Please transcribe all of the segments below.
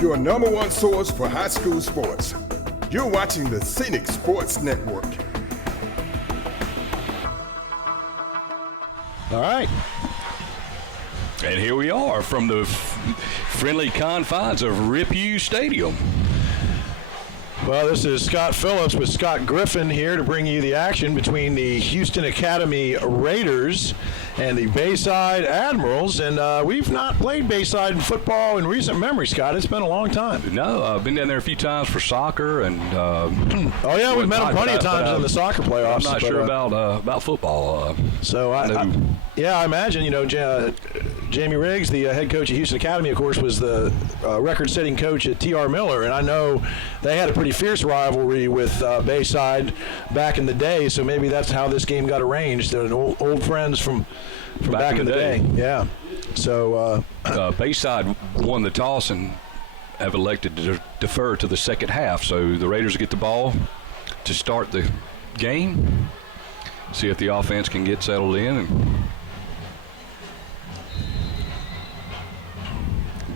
your number one source for high school sports. You're watching the Scenic Sports Network. All right. And here we are from the friendly confines of Ripu Stadium. Well, this is Scott Phillips with Scott Griffin here to bring you the action between the Houston Academy Raiders and the Bayside Admirals. And we've not played Bayside football in recent memory, Scott. It's been a long time. No, I've been down there a few times for soccer. And oh, yeah, we've met them plenty of times in the soccer playoffs. I'm not sure about football. I imagine, Jamie Riggs, the head coach at Houston Academy, of course, was the record-setting coach at T.R. Miller, and I know they had a pretty fierce rivalry with Bayside back in the day, so maybe that's how this game got arranged. They're old friends from back in the day. Yeah. So Bayside won the toss and have elected to defer to the second half, so the Raiders get the ball to start the game, see if the offense can get settled in.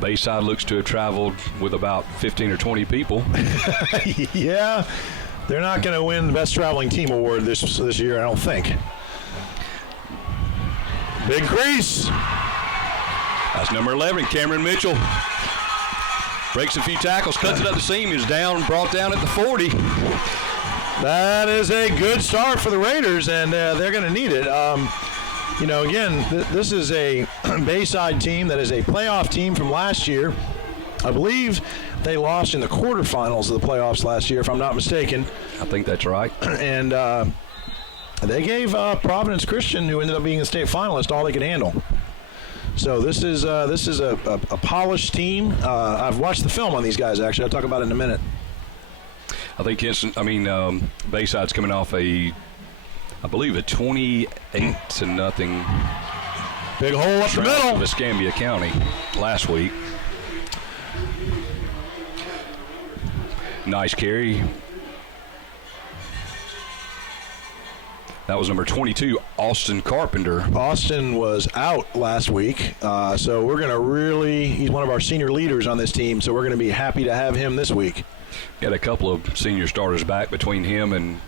Bayside looks to have traveled with about 15 or 20 people. Yeah, they're not going to win the Best Traveling Team Award this year, I don't think. Big crease. That's number 11, Cameron Mitchell. Breaks a few tackles, cuts it up the seam, is down, brought down at the 40. That is a good start for the Raiders, and they're going to need it. Again, this is a Bayside team that is a playoff team from last year. I believe they lost in the quarterfinals of the playoffs last year, if I'm not mistaken. I think that's right. And they gave Providence Christian, who ended up being a state finalist, all they could handle. So this is a polished team. I've watched the film on these guys, actually. I'll talk about it in a minute. I think Bayside's coming off I believe a 28-0 big hole up the middle of Escambia County last week. Nice carry. That was number 22, Austin Carpenter. Austin was out last week, so we're going to he's one of our senior leaders on this team, so we're going to be happy to have him this week. Got a couple of senior starters back between him and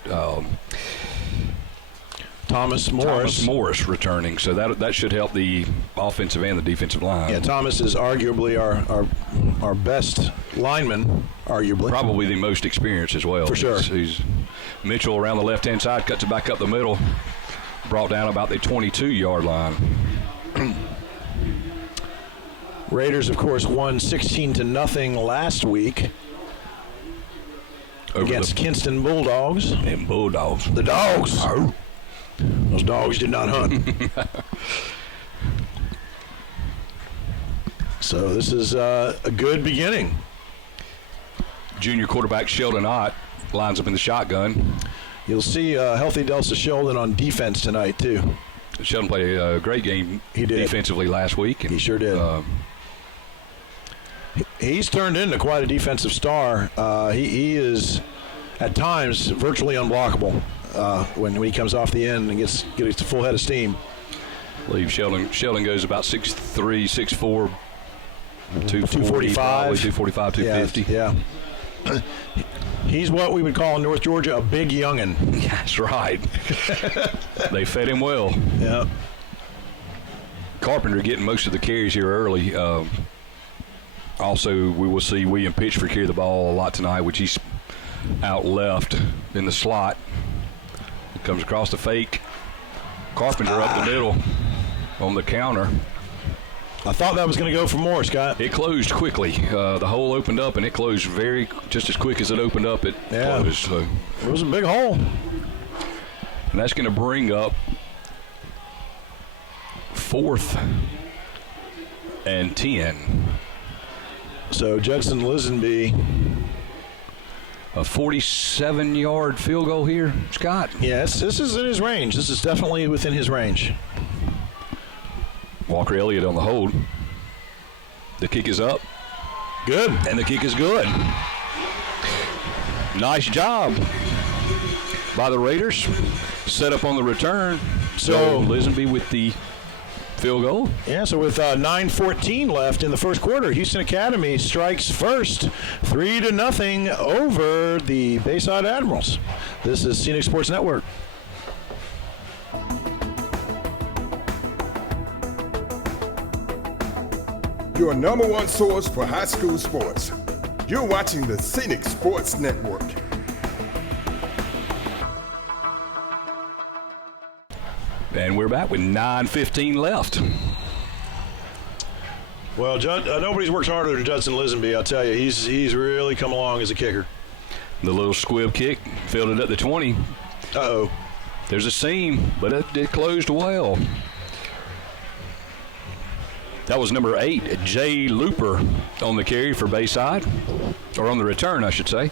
Thomas Morris returning, so that should help the offensive and the defensive line. Yeah, Thomas is arguably our best lineman, arguably. Probably the most experienced as well. For sure. He's Mitchell around the left-hand side, cuts it back up the middle, brought down about the 22-yard line. Raiders, of course, won 16-0 last week against Kinston Bulldogs. And Bulldogs. The Dogs. Oh. Those dogs did not hunt. So this is a good beginning. Junior quarterback Sheldon Ott lines up in the shotgun. You'll see healthy Delsa Sheldon on defense tonight, too. Sheldon played a great game defensively last week. And, he sure did. He's turned into quite a defensive star. He is, at times, virtually unblockable. When he comes off the end and gets a full head of steam. I believe Sheldon goes about 6'3", 6'4", 245, 245, 250. Yeah. He's what we would call in North Georgia a big youngin'. That's right. They fed him well. Yeah. Carpenter getting most of the carries here early. Also, we will see William Pitchford carry the ball a lot tonight, which he's out left in the slot. Comes across the fake. Carpenter up the middle on the counter. I thought that was going to go for more, Scott. It closed quickly. The hole opened up, and it closed just as quick as it opened up. It closed. So. It was a big hole. And that's going to bring up 4th and 10. So Judson Lisenby. A 47-yard field goal here, Scott. Yes, this is in his range. This is definitely within his range. Walker Elliott on the hold. The kick is up. Good. And the kick is good. Nice job by the Raiders. Set up on the return. So Lisenby with the field goal. Yeah, so with 9:14 left in the first quarter, Houston Academy strikes first, 3-0 over the Bayside Admirals. This is Scenic Sports Network. Your number one source for high school sports. You're watching the Scenic Sports Network. And we're back with 9:15 left. Well, nobody's worked harder than Judson Lisenby, I'll tell you. He's really come along as a kicker. The little squib kick fielded at the 20. Uh-oh. There's a seam, but it closed well. That was number 8, Jay Looper, on the carry for Bayside, or on the return, I should say.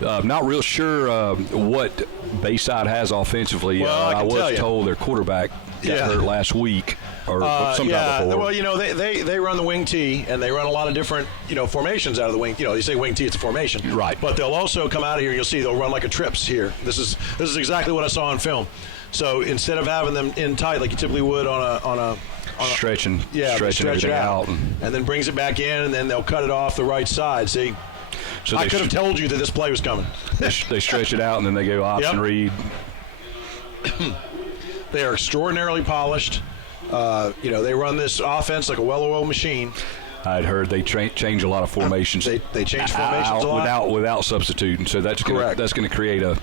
Not real sure what Bayside has offensively. Well, I was tell told their quarterback got hurt last week or sometime before. Well, they run the wing T, and they run a lot of different, formations out of the wing. You say wing T, it's a formation. Right. But they'll also come out of here, and you'll see they'll run like a trips here. This is exactly what I saw on film. So instead of having them in tight like you typically would on a stretching stretch it out, and then brings it back in, and then they'll cut it off the right side. See, so I could have told you that this play was coming. They stretch it out, and then they go option read. They are extraordinarily polished. They run this offense like a well-oiled machine. I'd heard they change a lot of formations. They change formations a lot without substituting. So that's going to create a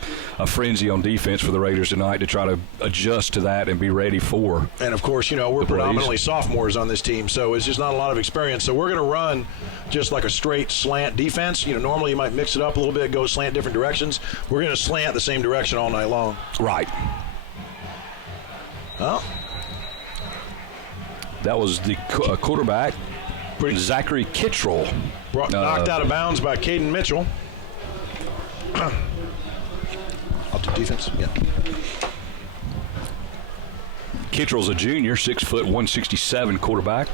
frenzy on defense for the Raiders tonight to try to adjust to that and be ready for. And of course, we're predominantly sophomores on this team, so it's just not a lot of experience. So we're going to run just like a straight slant defense. Normally you might mix it up a little bit, go slant different directions. We're going to slant the same direction all night long. Right. Well, that was the quarterback. Zachary Kittrell. Knocked out of bounds by Caden Mitchell. Up to defense. Yeah. Kittrell's a junior, 6 foot, 167 quarterback.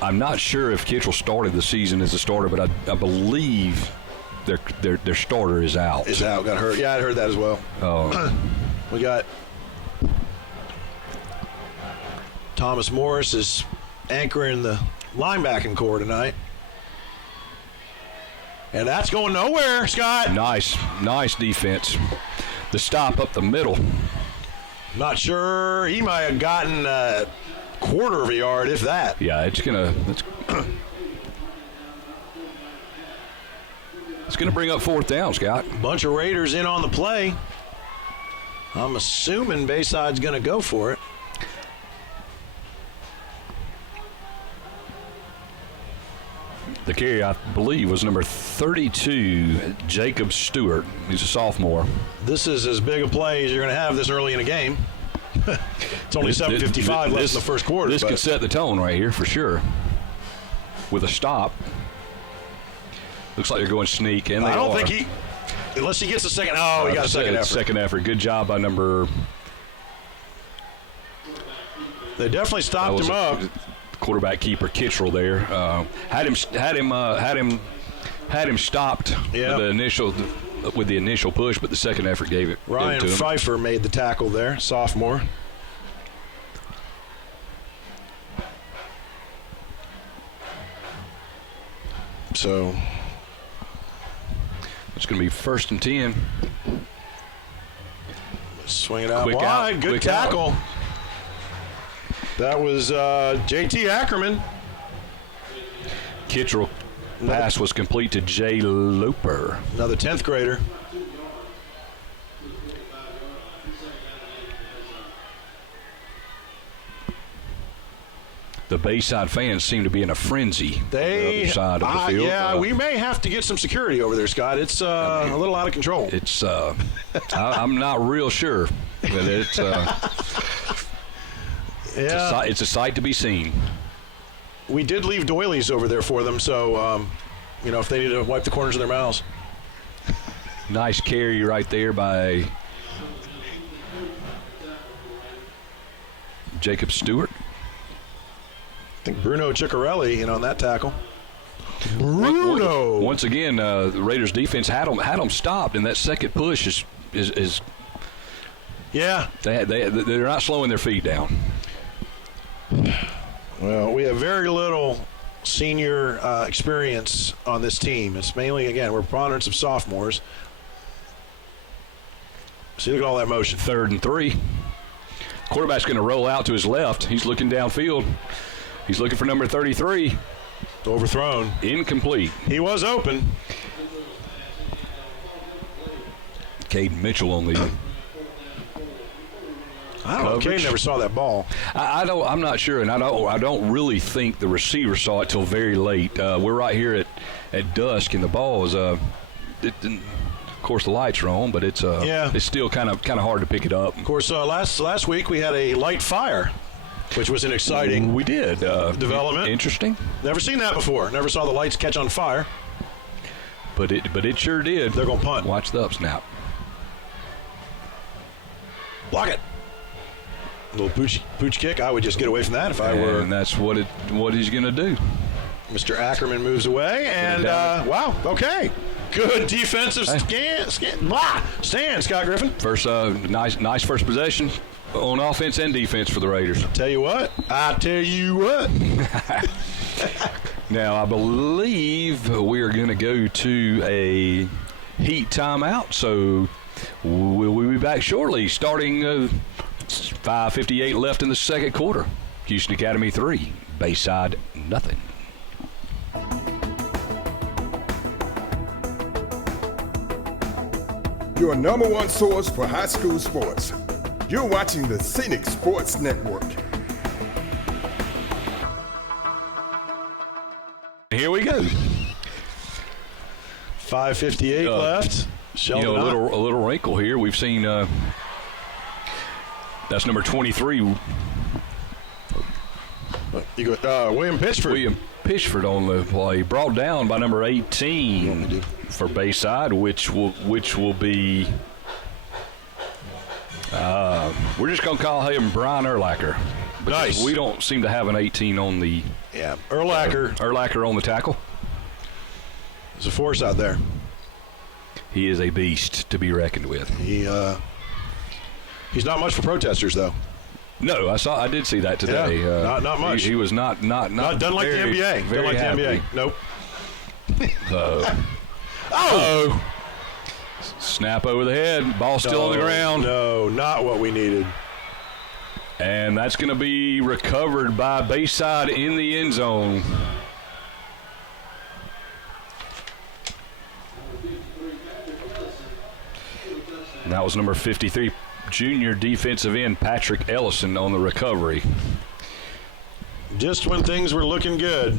I'm not sure if Kittrell started the season as a starter, but I believe their starter is out. Is out. Got hurt. Yeah, I heard that as well. We got Thomas Morris is anchoring the linebacking core tonight. And that's going nowhere, Scott. Nice defense. The stop up the middle. Not sure. He might have gotten a quarter of a yard, if that. Yeah, it's gonna bring up 4th down, Scott. Bunch of Raiders in on the play. I'm assuming Bayside's going to go for it. The carry, I believe, was number 32, Jacob Stewart. He's a sophomore. This is as big a play as you're going to have this early in a game. It's only 7:55 left in the first quarter. This could set the tone right here for sure. With a stop. Looks like they're going sneak, and they I don't are. think unless he gets a second. Oh, he got a second effort. Second effort. Good job by number. They definitely stopped him up. Quarterback keeper Kittrell there had him stopped with the initial push, but the second effort gave it. Ryan Pfeiffer made the tackle there, sophomore. So it's going to be 1st and 10. Swing it out wide. Good tackle. That was J.T. Ackerman. Kittrell pass was complete to Jay Looper. Another 10th grader. The Bayside fans seem to be in a frenzy on the other side of the field. Yeah, we may have to get some security over there, Scott. It's a little out of control. It's I'm not real sure, but it's it's a sight to be seen. We did leave doilies over there for them, so if they need to wipe the corners of their mouths. Nice carry right there by Jacob Stewart. I think Bruno Ciccarelli in on that tackle. Bruno! Once again, the Raiders defense had them stopped, and that second push is Yeah. They're not slowing their feet down. Well, we have very little senior experience on this team. It's mainly, again, we're preponderance of sophomores. See, look at all that motion. 3rd and 3. Quarterback's going to roll out to his left. He's looking downfield. He's looking for number 33. Overthrown. Incomplete. He was open. Caden Mitchell on the I don't know. Caden never saw that ball. I'm not sure, and I don't really think the receiver saw it till very late. We're right here at dusk, and the ball is of course the lights are on, but it's still kind of hard to pick it up. Of course, last week we had a light fire, which was an exciting development. Interesting. Never seen that before. Never saw the lights catch on fire. But it sure did. They're going to punt. Watch the up snap. Block it. A little pooch kick. I would just get away from that if I were. And that's what he's going to do. Mr. Ackerman moves away, and wow, okay. Good defensive stand, Scott Griffin. First, nice first possession on offense and defense for the Raiders. I tell you what. Now, I believe we are going to go to a heat timeout, so we'll be back shortly, starting 5:58 left in the second quarter. Houston Academy 3, Bayside nothing. Your number one source for high school sports. You're watching the Scenic Sports Network. Here we go. 5:58 left. Sheldon a little wrinkle here. We've seen that's number 23. You go, William Pitchford on the play, brought down by number 18 for Bayside, which will be. We're just gonna call him Brian Urlacher. Nice. We don't seem to have an 18 on the. Yeah, Urlacher on the tackle. There's a force out there. He is a beast to be reckoned with. He's not much for protesters, though. No, I did see that today. Yeah, not much. He was not done like the NBA. Very done like happy. the NBA. Nope. Oh! Snap over the head. Ball still on the ground. No, not what we needed. And that's going to be recovered by Bayside in the end zone. And that was number 53, junior defensive end Patrick Ellison on the recovery. Just when things were looking good.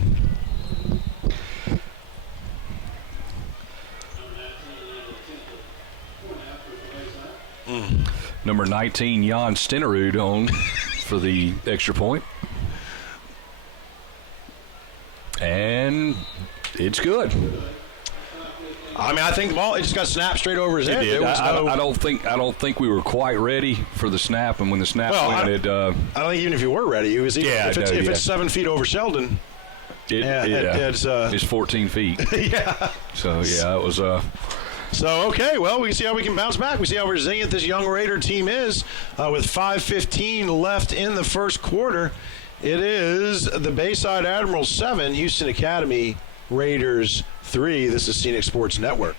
Number 19, Jan Stenerud on for the extra point. And it's good. I mean, I think the ball, it just got snapped straight over his head. I don't think we were quite ready for the snap, and when the snap went, I don't think even if you were ready, if it's 7 feet over Sheldon, it's 14 feet. Yeah. So yeah, it was. So, okay, well, we can see how we can bounce back. We see how resilient this young Raider team is. With 5:15 left in the first quarter, it is the Bayside Admirals 7, Houston Academy Raiders 3. This is Scenic Sports Network.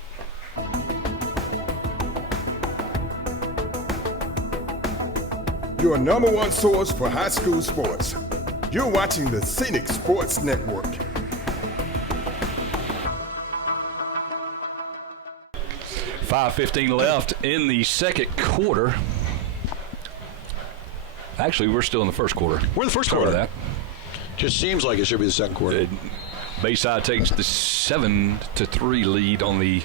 Your number one source for high school sports. You're watching the Scenic Sports Network. .5:15 left in the second quarter. Actually, we're still in the first quarter. We're in the first quarter. That just seems like it should be the second quarter. Bayside takes the 7-3 lead on the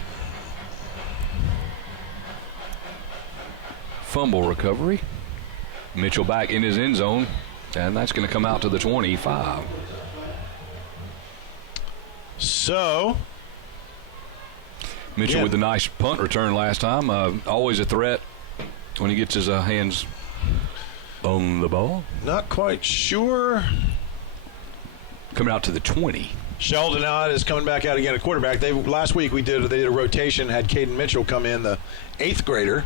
fumble recovery. Mitchell back in his end zone, and that's going to come out to the 25. So Mitchell with the nice punt return last time. Always a threat when he gets his hands on the ball. Not quite sure. Coming out to the 20. Sheldon Ott is coming back out again at quarterback. Last week they did a rotation, had Caden Mitchell come in, the 8th grader.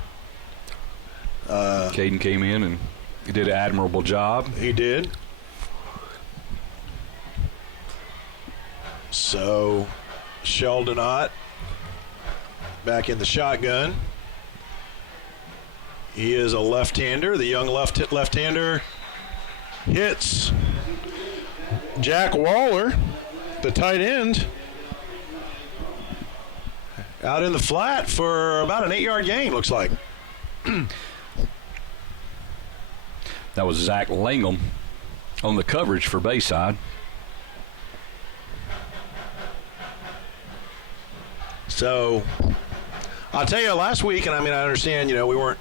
Caden came in and he did an admirable job. He did. So, Sheldon Ott back in the shotgun. He is a left-hander. The young left-hander hits Jack Waller, the tight end, out in the flat for about an 8-yard gain, looks like. That was Zach Langham on the coverage for Bayside. So, I'll tell you, last week, and I mean, I understand, we weren't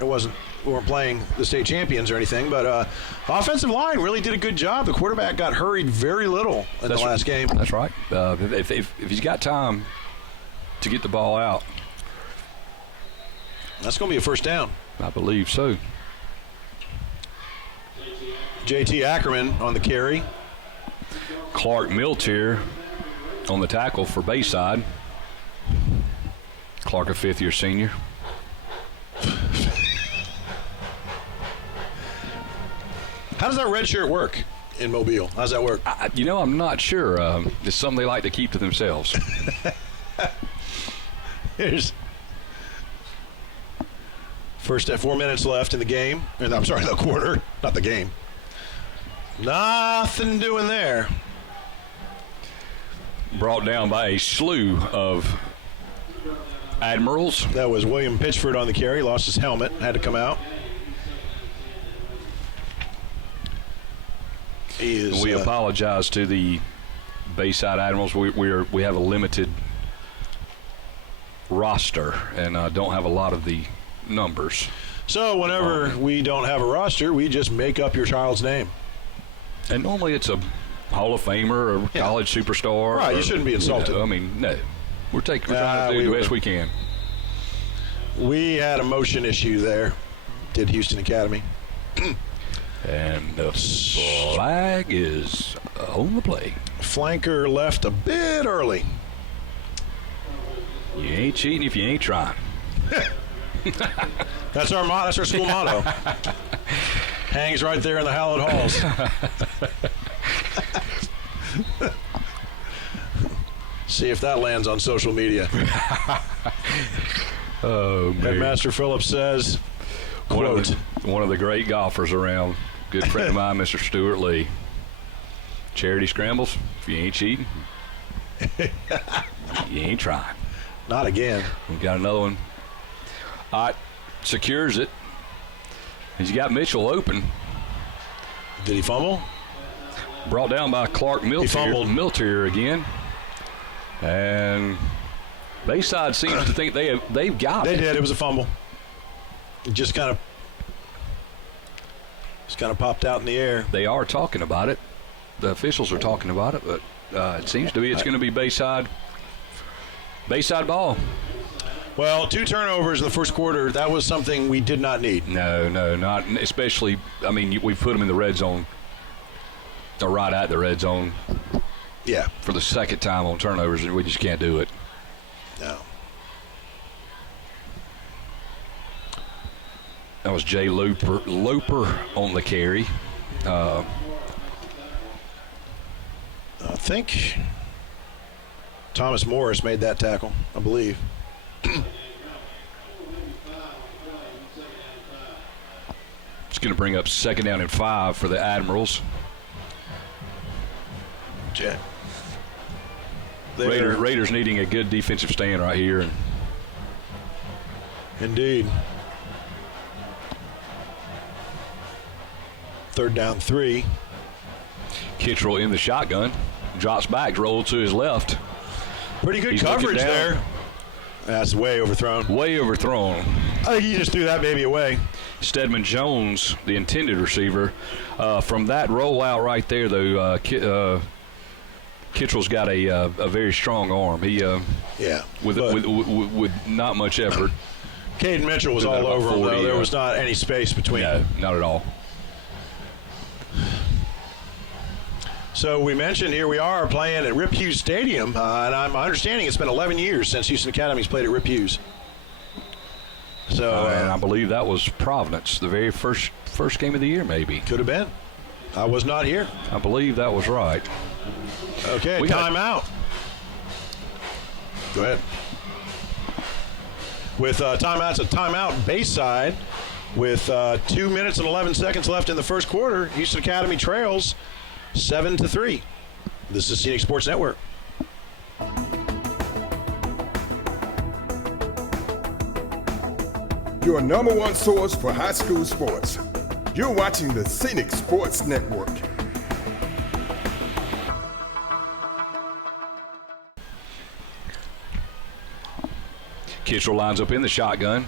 playing the state champions or anything, but offensive line really did a good job. The quarterback got hurried very little in the last game. That's right. If he's got time to get the ball out, that's going to be a first down. I believe so. JT Ackerman on the carry. Clark Miltier on the tackle for Bayside. Clark, a fifth-year senior. How does that red shirt work in Mobile? How does that work? I'm not sure. It's something they like to keep to themselves. Here's first 4 minutes left in the game. I'm sorry, the quarter, not the game. Nothing doing there. Brought down by a slew of Admirals. That was William Pitchford on the carry. Lost his helmet. Had to come out. We apologize to the Bayside Admirals. We have a limited roster and don't have a lot of the numbers. So whenever we don't have a roster, we just make up your child's name. And normally it's a Hall of Famer or college superstar. Right, you shouldn't be insulted. No. We're trying to do the best we can. We had a motion issue there, did Houston Academy. And the flag is on the play. Flanker left a bit early. You ain't cheating if you ain't trying. That's our school motto. Hangs right there in the hallowed halls. See if that lands on social media. Oh, man. Headmaster Phillips says, quote, one of the great golfers around, good friend of mine, Mr. Stuart Lee. Charity scrambles, if you ain't cheating, you ain't trying. Not again. We got another one. Ott secures it. He's got Mitchell open. Did he fumble? Brought down by Clark Miltier. He fumbled. Miltier again. And Bayside seems to think they've got it. They did. It was a fumble. It just kind of popped out in the air. They are talking about it. The officials are talking about it, but it seems to be it's going to be Bayside ball. Well, 2 turnovers in the first quarter, that was something we did not need. No, not especially. I mean, we put them in the red zone, or right at the red zone. Yeah. For the second time on turnovers, and we just can't do it. No. That was Jay Loper on the carry. I think Thomas Morris made that tackle, I believe. It's going to bring up 2nd down and 5 for the Admirals. Raiders needing a good defensive stand right here. Indeed. 3rd down 3. Kittrell in the shotgun. Drops back, rolls to his left. Pretty good He's coverage there. That's way overthrown. Way overthrown. I think he just threw that baby away. Stedman Jones, the intended receiver. From that rollout right there, though, Kittrell's got a very strong arm. He with not much effort. Caden Mitchell was all over him, though. There was not any space between them. Not at all. So we mentioned here we are playing at Rip Hughes Stadium, and I'm understanding it's been 11 years since Houston Academy's played at Rip Hughes. So, and I believe that was Providence, the very first game of the year, maybe. Could have been. I was not here. I believe that was right. Okay, timeout. Go ahead. With timeouts, a timeout Bayside with 2 minutes and 11 seconds left in the first quarter. Houston Academy trails 7-3. This is Scenic Sports Network. Your number one source for high school sports. You're watching the Scenic Sports Network. Kitchell lines up in the shotgun.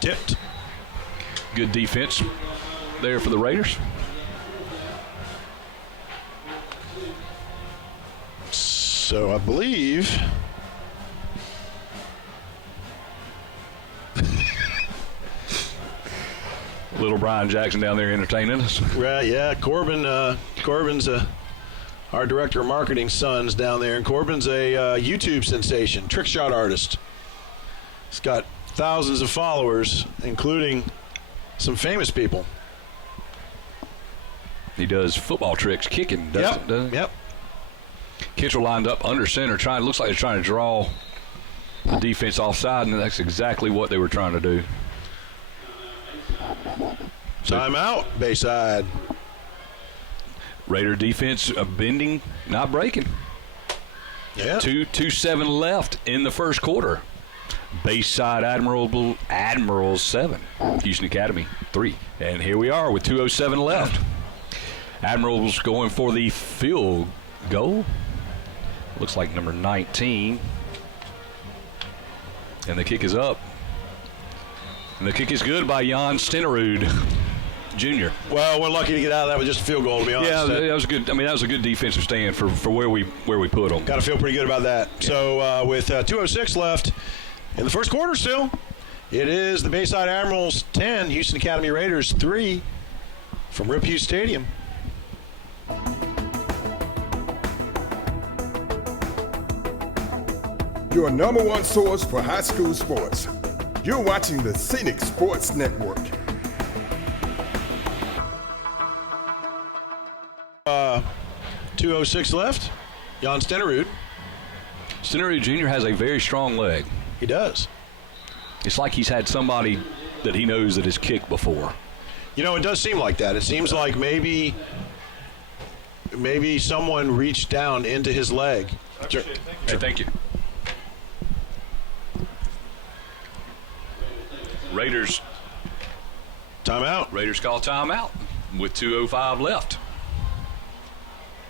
Tipped. Good defense there for the Raiders. So I believe Little Brian Jackson down there entertaining us. right, yeah, Corbin's our director of marketing son's down there, and Corbin's a YouTube sensation, trick shot artist. He's got thousands of followers, including some famous people. He does football tricks, kicking, doesn't he? Yep. Kitchell lined up under center, looks like they're trying to draw the defense offside, and that's exactly what they were trying to do. Timeout, Bayside. Raider defense bending, not breaking. Yeah. 2:07 left in the first quarter. Bayside Admirals 7, Houston Academy 3. And here we are with 2:07 left. Admirals going for the field goal. Looks like number 19. And the kick is up. And the kick is good by Jan Stenerud Jr. Well, we're lucky to get out of that with just a field goal, to be honest. Yeah, that was good. I mean, that was a good defensive stand for where we put them. Got to feel pretty good about that. Yeah. So with 2:06 left in the first quarter still, it is the Bayside Admirals 10, Houston Academy Raiders 3 from Rip Hughes Stadium. Your number one source for high school sports. You're watching the Scenic Sports Network. 2:06 left. Jan Stenerud. Stenerud Jr. has a very strong leg. He does. It's like he's had somebody that he knows that has kicked before. You know, it does seem like that. It seems like maybe someone reached down into his leg. Hey, thank you. Raiders. Timeout. Raiders call timeout with 2:05 left.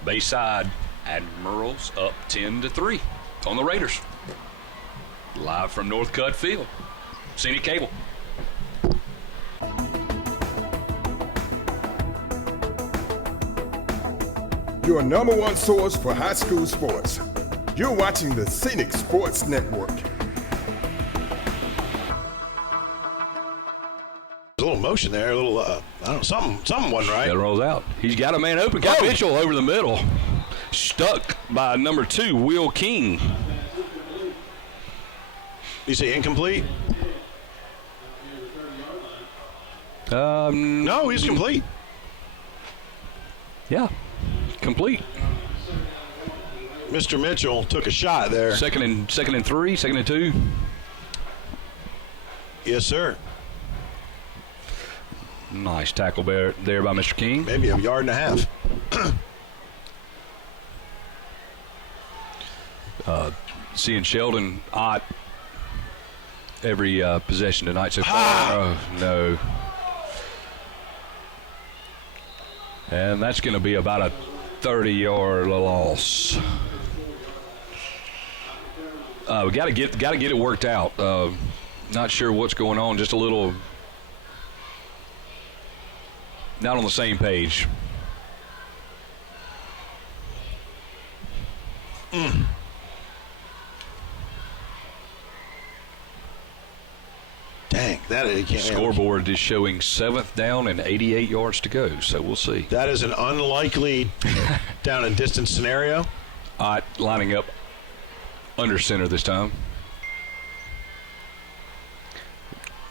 Bayside Admirals up 10-3 on the Raiders. Live from North Cut Field. Scenic Cable. Your number one source for high school sports. You're watching the Scenic Sports Network. A little motion there, a little, I don't know, something wasn't right. That rolls out. He's got a man open. Got Mitchell over the middle. Stuck by number 2, Will King. You say incomplete? No, he's complete. Yeah, complete. Mr. Mitchell took a shot there. Second and 3, second and 2. Yes, sir. Nice tackle there by Mr. King. Maybe a yard and a half. Seeing Sheldon Ott every possession tonight so far. Oh, no. And that's going to be about a 30-yard loss. We got to get it worked out. Not sure what's going on. Just a little not on the same page. Dang, that is Scoreboard is showing 7th down and 88 yards to go, so we'll see. That is an unlikely down and distance scenario. Lining up under center this time.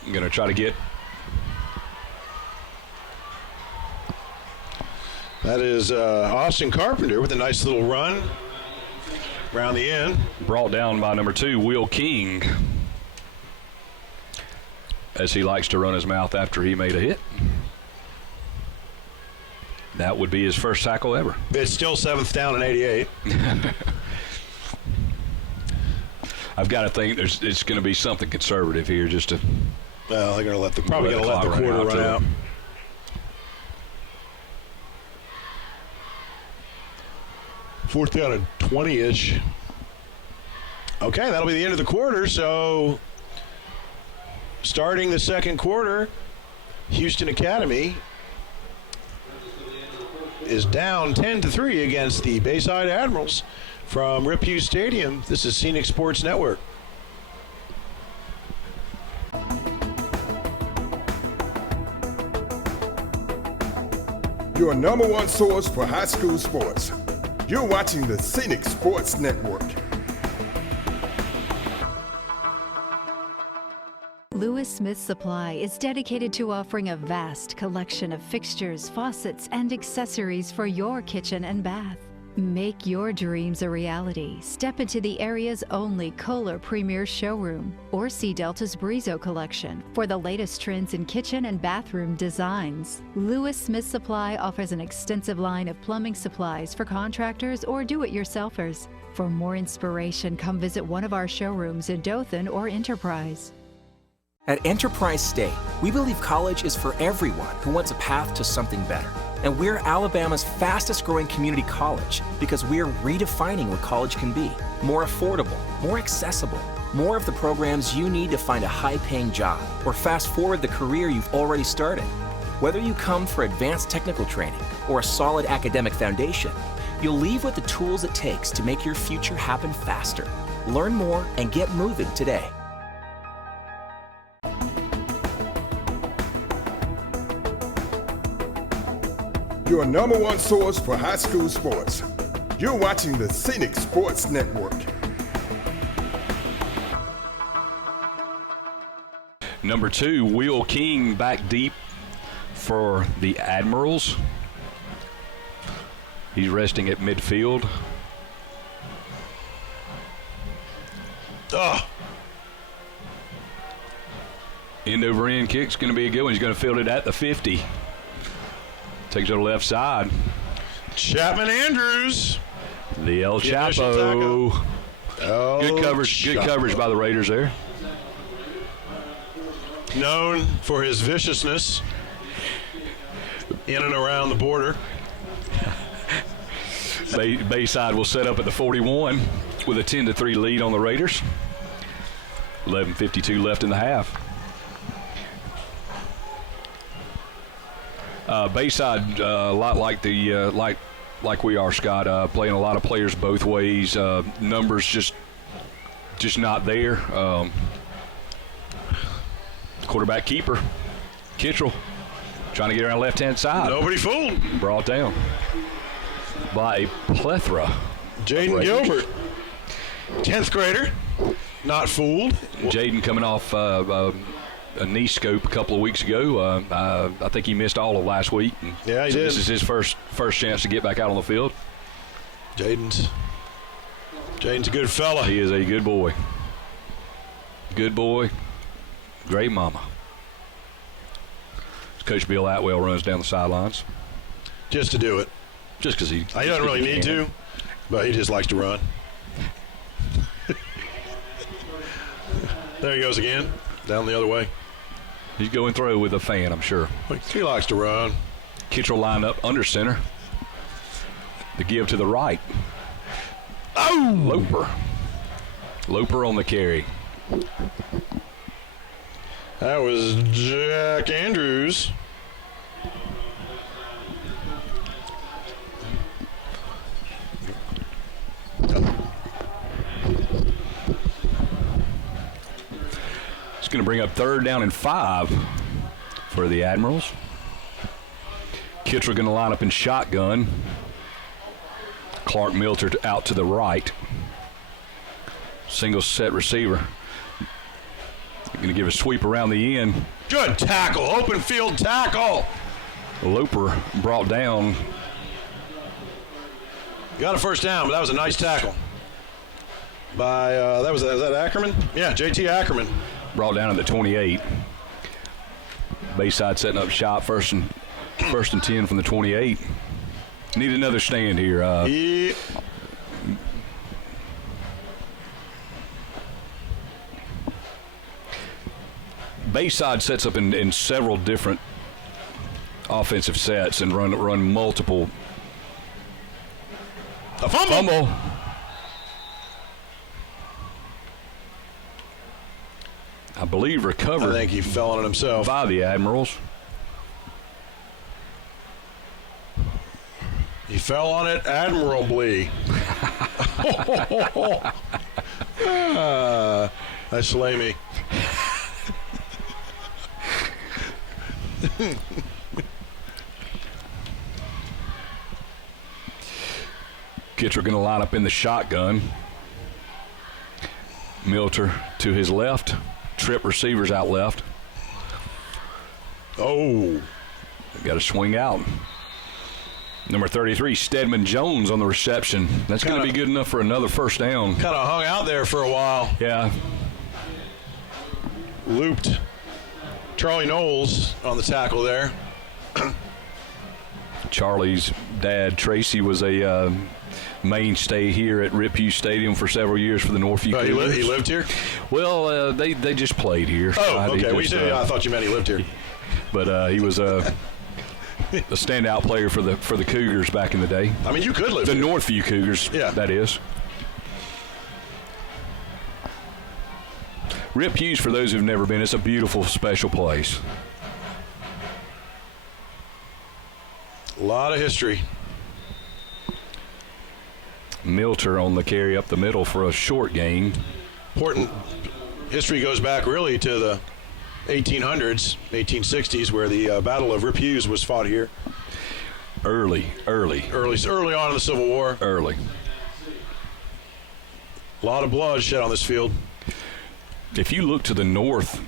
going to try to get. That is Austin Carpenter with a nice little run around the end. Brought down by number 2, Will King, as he likes to run his mouth after he made a hit. That would be his first tackle ever. It's still 7th down and 88. I've got to think it's going to be something conservative here just to. Well, they're going to probably going to let the quarter run out. Fourth down and 20-ish. Okay, that'll be the end of the quarter. So, starting the second quarter, Houston Academy is down 10-3 against the Bayside Admirals from Rip Hughes Stadium. This is Scenic Sports Network. Your number one source for high school sports. You're watching the Scenic Sports Network. Lewis Smith Supply is dedicated to offering a vast collection of fixtures, faucets, and accessories for your kitchen and bath. Make your dreams a reality. Step into the area's only Kohler Premier Showroom or see Delta's Brizo collection for the latest trends in kitchen and bathroom designs. Lewis Smith Supply offers an extensive line of plumbing supplies for contractors or do-it-yourselfers. For more inspiration, come visit one of our showrooms in Dothan or Enterprise. At Enterprise State, we believe college is for everyone who wants a path to something better. And we're Alabama's fastest growing community college because we're redefining what college can be. More affordable, more accessible, more of the programs you need to find a high-paying job or fast forward the career you've already started. Whether you come for advanced technical training or a solid academic foundation, you'll leave with the tools it takes to make your future happen faster. Learn more and get moving today. Your number one source for high school sports. You're watching the Scenic Sports Network. Number 2, Will King back deep for the Admirals. He's resting at midfield. End over end kick's going to be a good one. He's going to field it at the 50. Takes it to the left side. Chapman Andrews. The El Chapo. Good coverage by the Raiders there. Known for his viciousness in and around the border. Bayside will set up at the 41 with a 10-3 lead on the Raiders. 11:52 left in the half. Bayside, a lot like the like we are, Scott. Playing a lot of players both ways. Numbers just not there. Quarterback keeper, Kittrell, trying to get around left-hand side. Nobody fooled. Brought down by a plethora. Jaden Gilbert, 10th grader, not fooled. Jaden coming off a knee scope a couple of weeks ago. I think he missed all of last week. Yeah, he so did. This is his first chance to get back out on the field. Jaden's a good fella. He is a good boy. Good boy. Great mama. Coach Bill Atwell runs down the sidelines. Just to do it. Just because he doesn't really need to, but he just likes to run. There he goes again, down the other way. He's going through with a fan, I'm sure. He likes to run. Kittrell lined up under center. The give to the right. Oh! Loper on the carry. That was Jack Andrews. It's going to bring up 3rd down and 5 for the Admirals. Kittrell going to line up in shotgun. Clark Milter out to the right. Single set receiver. Going to give a sweep around the end. Good tackle, open field tackle. Loper brought down. Got a first down, but that was a nice tackle by was that Ackerman? Yeah, JT Ackerman. Brought down at the 28. Bayside setting up shop, first and 10 from the 28. Need another stand here. Yeah. Bayside sets up in several different offensive sets and run multiple. A fumble. I believe recovered. I think he fell on it himself. By the Admirals. He fell on it admirably. That's slay me. Kitcher going to line up in the shotgun. Milter to his left. Trip receivers out left. Oh. Got to swing out. Number 33, Stedman Jones on the reception. That's going to be good enough for another first down. Kind of hung out there for a while. Yeah. Looped Charlie Knowles on the tackle there. Charlie's dad, Tracy, was a mainstay here at Rip Hughes Stadium for several years for the Northview Cougars. He lived here? Well, they just played here. Oh, okay. I thought you meant he lived here. But he was a standout player for the Cougars back in the day. I mean, you could live the here. Northview Cougars, yeah. That is. Rip Hughes, for those who've never been, it's a beautiful, special place. A lot of history. Milter on the carry up the middle for a short gain. Important history goes back really to the 1800s, 1860s, where the Battle of Rip Hughes was fought here. Early on in the Civil War. Early. A lot of blood shed on this field. If you look to the north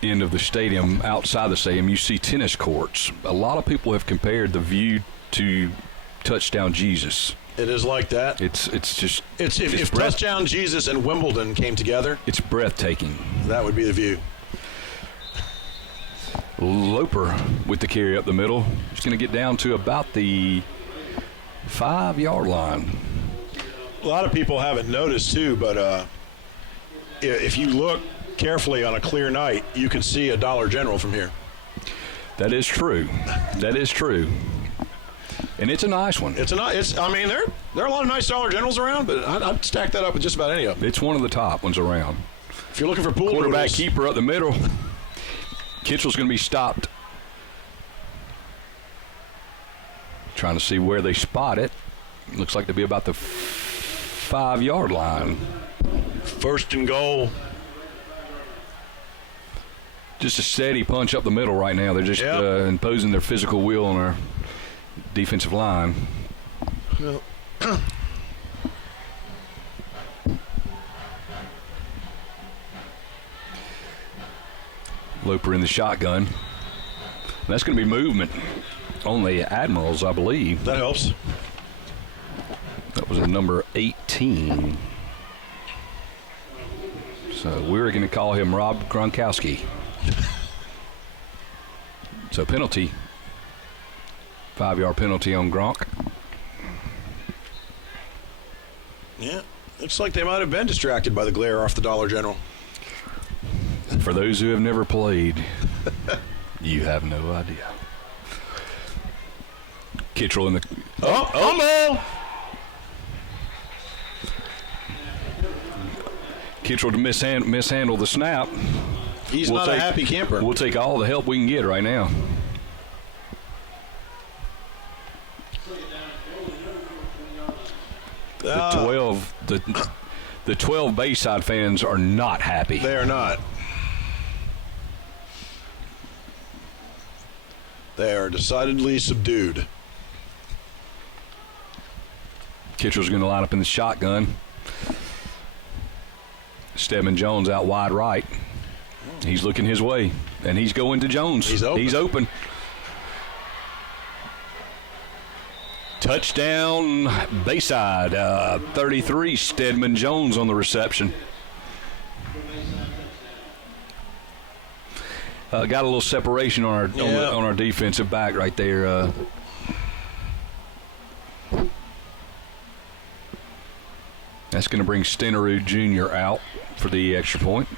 end of the stadium, outside the stadium, you see tennis courts. A lot of people have compared the view to Touchdown Jesus. It is like that. It's just if Touchdown Jesus and Wimbledon came together, it's breathtaking. That would be the view. Loper with the carry up the middle. He's going to get down to about the 5-yard line. A lot of people haven't noticed too, but if you look carefully on a clear night, you can see a Dollar General from here. That is true. And it's a nice one. I mean, there are a lot of nice Dollar Generals around, but I'd stack that up with just about any of them. It's one of the top ones around. If you're looking for pool quarterback noodles, keeper up the middle. Kitchell's going to be stopped. Trying to see where they spot it. Looks like to be about the 5-yard line. First and goal. Just a steady punch up the middle right now. They're just imposing their physical will on our defensive line. Well, Loper in the shotgun. That's going to be movement on the Admirals, I believe. That helps. That was a number 18. So we're going to call him Rob Gronkowski. So penalty. 5-yard penalty on Gronk. Yeah, looks like they might have been distracted by the glare off the Dollar General. For those who have never played, you have no idea. Kittrell in the... Oh! Kittrell to mishandle the snap. He's not a happy camper. We'll take all the help we can get right now. The 12 Bayside fans are not happy. They are not. They are decidedly subdued. Kitchell's going to line up in the shotgun. Stedman Jones out wide right. He's looking his way, and he's going to Jones. He's open. Touchdown, Bayside. 33, Stedman Jones on the reception. Got a little separation on our defensive back right there. That's going to bring Stenerud Jr. out for the extra point.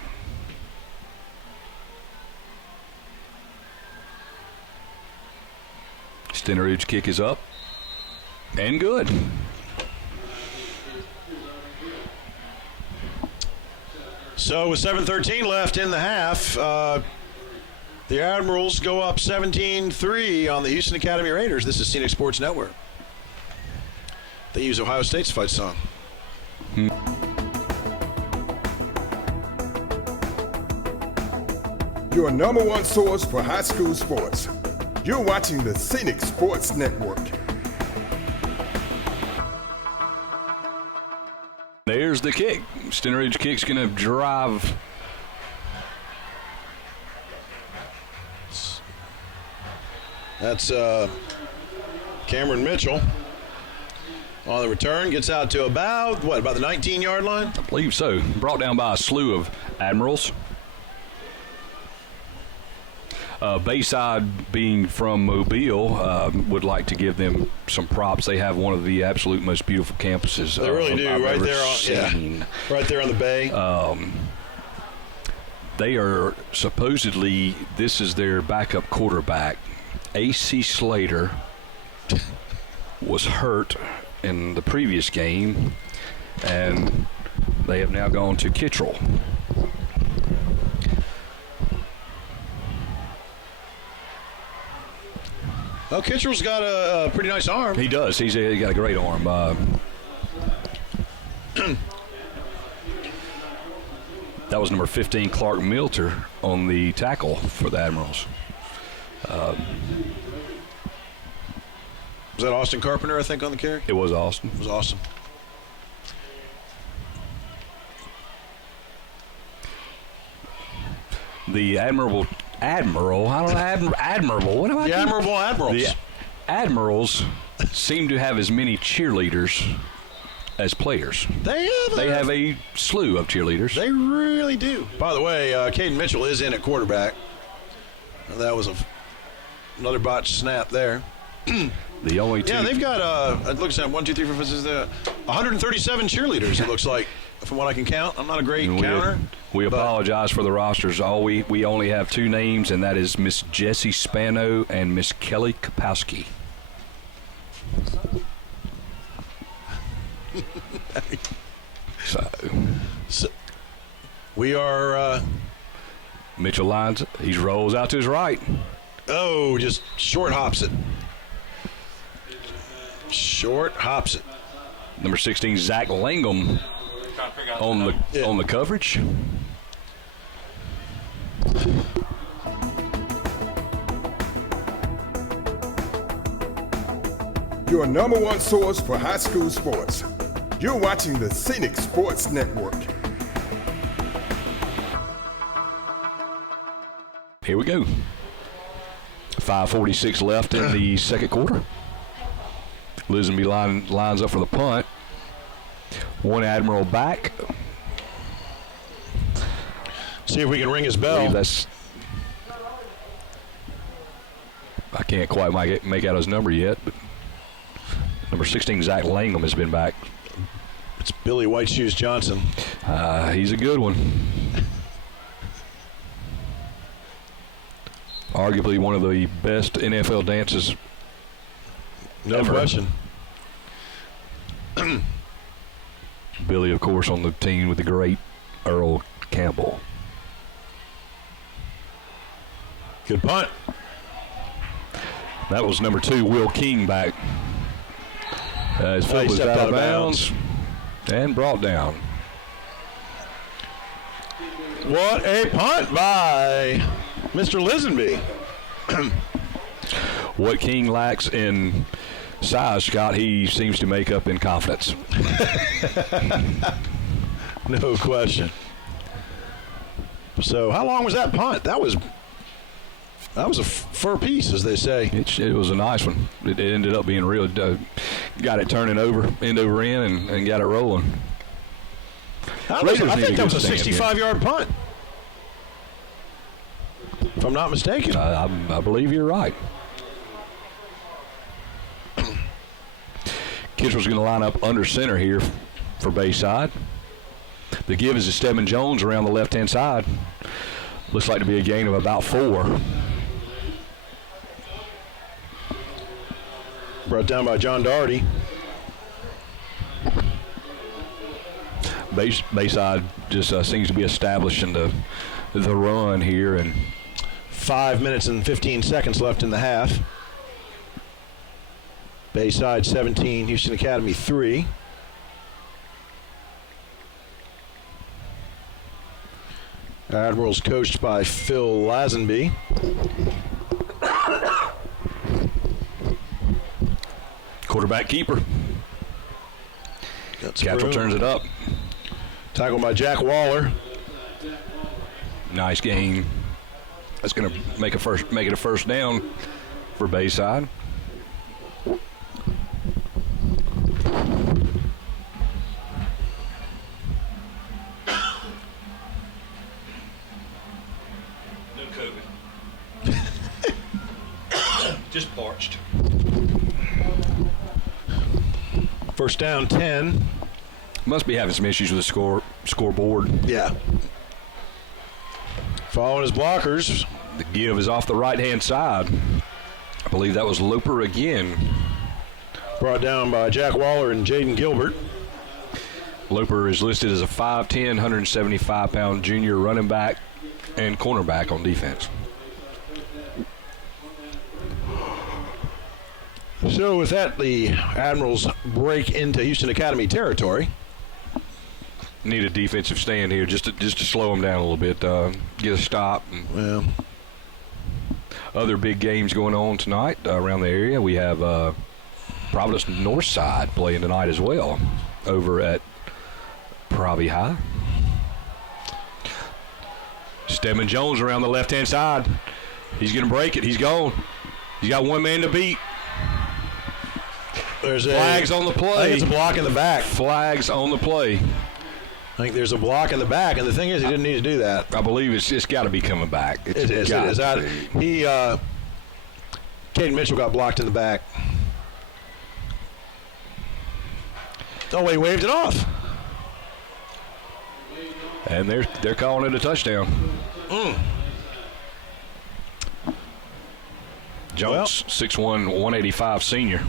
Stenerud's kick is up and good. So with 7:13 left in the half, the Admirals go up 17-3 on the Houston Academy Raiders. This is Scenic Sports Network. They use Ohio State's fight song. Your number one source for high school sports. You're watching the Scenic Sports Network. There's the kick. Stenerud's kick's going to drive. That's Cameron Mitchell on the return. Gets out to about the 19-yard line? I believe so. Brought down by a slew of Admirals. Bayside, being from Mobile, would like to give them some props. They have one of the absolute most beautiful campuses. They really do. I've right ever there, seen. Right there on the bay. They are supposedly, this is their backup quarterback. A.C. Slater was hurt in the previous game, and they have now gone to Kittrell. Well, Kittrell's got a pretty nice arm. He does. He's got a great arm. That was number 15, Clark Milter, on the tackle for the Admirals. Was that Austin Carpenter, I think, on the carry? It was Austin. It was Austin. The Admirable. I don't know, Admirable. What about the Admirable Admirals? The Admirals seem to have as many cheerleaders as players. They have a slew of cheerleaders. They really do. By the way, Caden Mitchell is in at quarterback. That was another botched snap there. The only two. Yeah, they've got, it looks at 1, 2, 3, 4, 5, 6, 137 cheerleaders, it looks like, from what I can count. I'm not a great counter. We apologize for the rosters. We only have two names, and that is Miss Jessie Spano and Miss Kelly Kapowski. So we are. Mitchell lines. He rolls out to his right. Oh, just short hops it. Short hops it. Number 16, Zach Langham on the coverage. Your number one source for high school sports. You're watching the Scenic Sports Network. Here we go. 5:46 left in the second quarter. Lisenby lines up for the punt. One Admiral back. See if we can ring his bell. I can't quite make out his number yet, but number 16, Zach Langham, has been back. It's Billy White Shoes Johnson. He's a good one. Arguably one of the best NFL dances. No question. Billy, of course, on the team with the great Earl Campbell. Good punt. That was number 2, Will King, back. His foot was out of bounds and brought down. What a punt by Mr. Lisenby. What King lacks in size, Scott, he seems to make up in confidence. No question. So how long was that punt? That was a fur piece, as they say. It was a nice one. It ended up being real. Got it turning over, end over end, and got it rolling. I think that was a 65-yard punt, if I'm not mistaken. I believe you're right. Kittrell's going to line up under center here for Bayside. The give is to Stedman Jones around the left-hand side. Looks like to be a gain of about 4. Brought down by John Doherty. Bayside just seems to be establishing the run here. And 5 minutes and 15 seconds left in the half. Bayside 17, Houston Academy 3. Admirals coached by Phil Lazenby. Quarterback keeper. Cattrall turns it up. Tackled by Jack Waller. Nice gain. That's going to make it a first down for Bayside. No COVID. Just parched. First down 10. Must be having some issues with the scoreboard. Yeah. Following his blockers. The give is off the right-hand side. I believe that was Loper again. Brought down by Jack Waller and Jaden Gilbert. Loper is listed as a 5'10", 175-pound junior running back and cornerback on defense. So with that, the Admirals break into Houston Academy territory. Need a defensive stand here just to slow them down a little bit, get a stop. Well, other big games going on tonight around the area. We have Providence Northside playing tonight as well over at Provi High. Stedman Jones around the left-hand side. He's going to break it. He's gone. He's got one man to beat. There's flags on the play. I think it's a block in the back. Flags on the play. I think there's a block in the back, and the thing is, he didn't need to do that. I believe it's got to be coming back. It is. Caden Mitchell got blocked in the back. Oh, he waved it off. And they're calling it a touchdown. Jones, 6'1", 185 senior.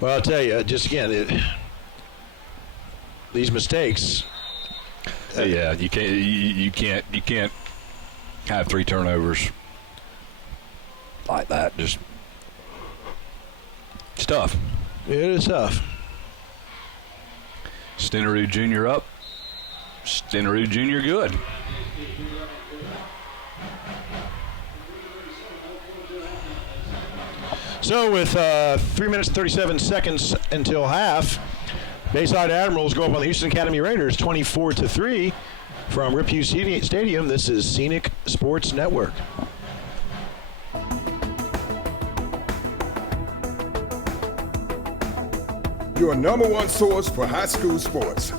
Well, I'll tell you, just again, these mistakes. Yeah, you can't have 3 turnovers like that. Just it's tough. It is tough. Stenerud Jr. up. Stenerud Jr. good. So with 3 minutes and 37 seconds until half, Bayside Admirals go up on the Houston Academy Raiders 24-3 from Rip Hughes Stadium. This is Scenic Sports Network. Your number one source for high school sports.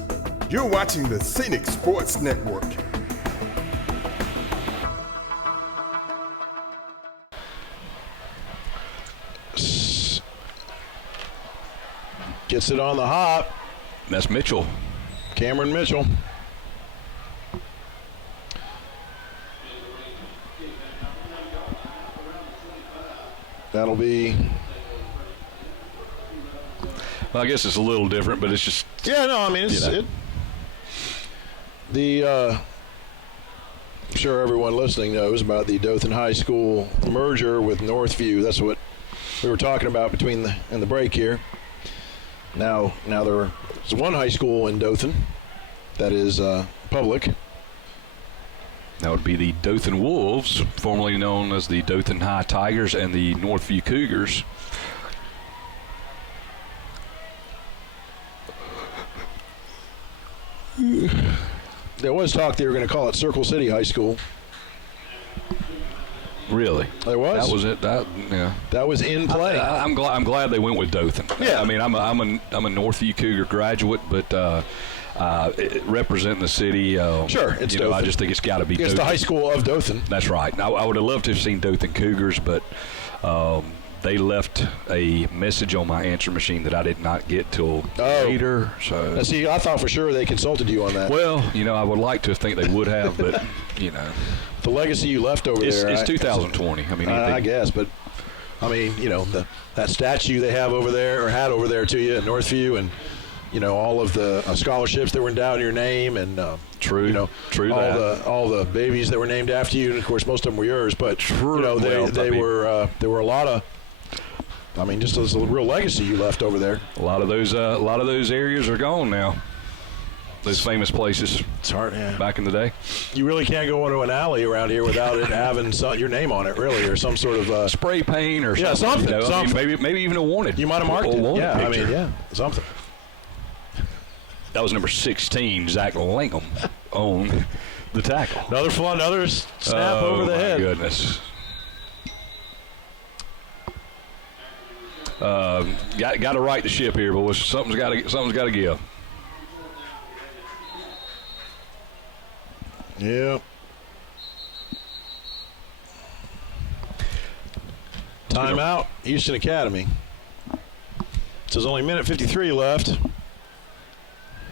You're watching the Scenic Sports Network. Gets it on the hop. That's Mitchell. Cameron Mitchell. That'll be... Well, I guess it's a little different, but it's just... Yeah, no, I mean, it's... I'm sure everyone listening knows about the Dothan High School merger with Northview. That's what we were talking about between the break here. Now there's one high school in Dothan that is public. That would be the Dothan Wolves, formerly known as the Dothan High Tigers and the Northview Cougars. There was talk they were going to call it Circle City High School. Really? There was. That was it. Yeah. That was in play. I'm glad they went with Dothan. Yeah. I mean, I'm a Northview Cougar graduate, but representing the city. Sure, it's Dothan. I just think it's got to be. It's Dothan. the high school of Dothan. That's right. I would have loved to have seen Dothan Cougars, but they left a message on my answer machine that I did not get till later. So now, see, I thought for sure they consulted you on that. Well, I would like to think they would have, but the legacy you left over there. It's 2020. I mean, I guess, but I mean, that statue they have over there or had over there to you at Northview, and all of the scholarships that were endowed in your name, and true, true. All the babies that were named after you, and of course most of them were yours. But there were a lot of. I mean, just as a real legacy you left over there. A lot of those areas are gone now. Those famous places. It's hard, yeah. Back in the day. You really can't go into an alley around here without it having your name on it, really, or some sort of spray paint or something. Something. Something. I mean, maybe even a wanted. You might have marked it. Yeah, picture. Something. That was number 16, Zach Langham, on the tackle. Another snap over the head. Oh, my goodness. Got to right the ship here, but something's got to give. Yeah. Timeout, Houston Academy. So there's only a minute 53 left.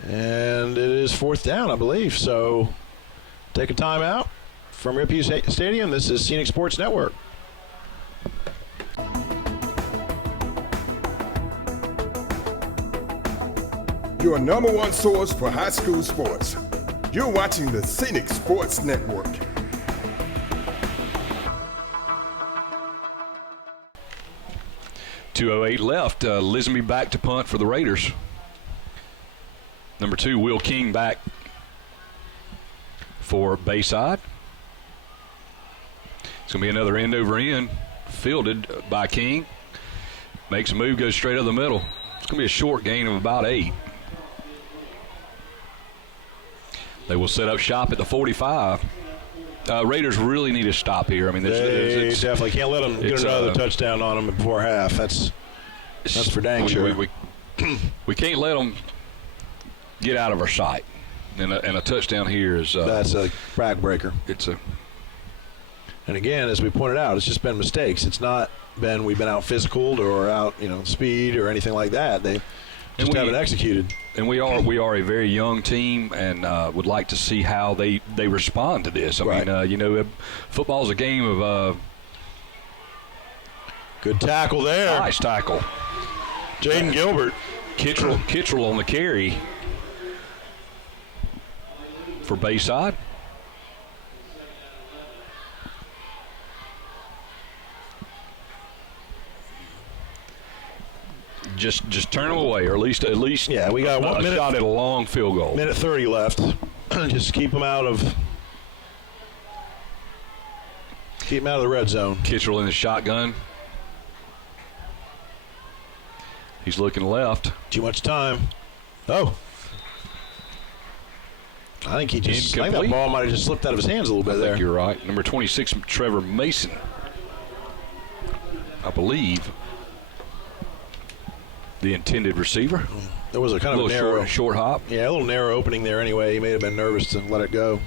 And it is 4th down, I believe. So take a timeout from Rippey Stadium. This is Scenic Sports Network. Your number one source for high school sports. You're watching the Scenic Sports Network. .208 left. Lismy back to punt for the Raiders. Number 2, Will King back for Bayside. It's going to be another end over end, fielded by King. Makes a move, goes straight up the middle. It's going to be a short gain of about 8. They will set up shop at the 45. Raiders really need to stop here. I mean, they definitely can't let them get another touchdown on them before half. That's for dang sure. We can't let them get out of our sight. And a touchdown here is that's a backbreaker. And again, as we pointed out, it's just been mistakes. It's not been we've been out physicaled or out speed or anything like that. They just haven't executed. And we are a very young team, and would like to see how they respond to this. I mean, football's a game of good tackle there. Nice tackle. Jaden Gilbert. Kittrell on the carry for Bayside. Just turn them away, or at least yeah. We got 1 minute shot at a long field goal. Minute 30 left. Just keep them out of the red zone. Kittrell in the shotgun. He's looking left. Too much time. Oh. I think that ball might have just slipped out of his hands a little bit there. You're right. Number 26, Trevor Mason, I believe, the intended receiver. There was a kind of a narrow short hop. Yeah, a little narrow opening there anyway. He may have been nervous to let it go.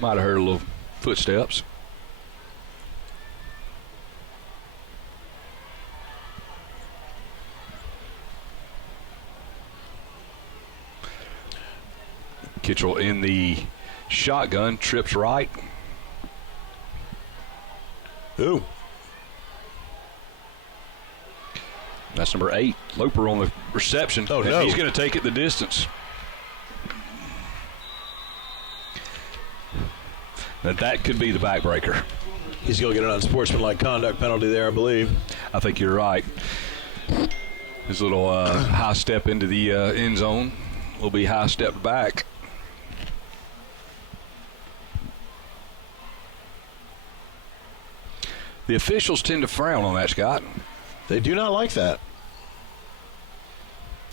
Might have heard a little footsteps. Kittrell in the shotgun, trips right. Ooh. That's number 8, Loper on the reception. Oh, no. He's going to take it the distance. That could be the backbreaker. He's going to get an unsportsmanlike conduct penalty there, I believe. I think you're right. His little high step into the end zone will be high step back. The officials tend to frown on that, Scott. They do not like that.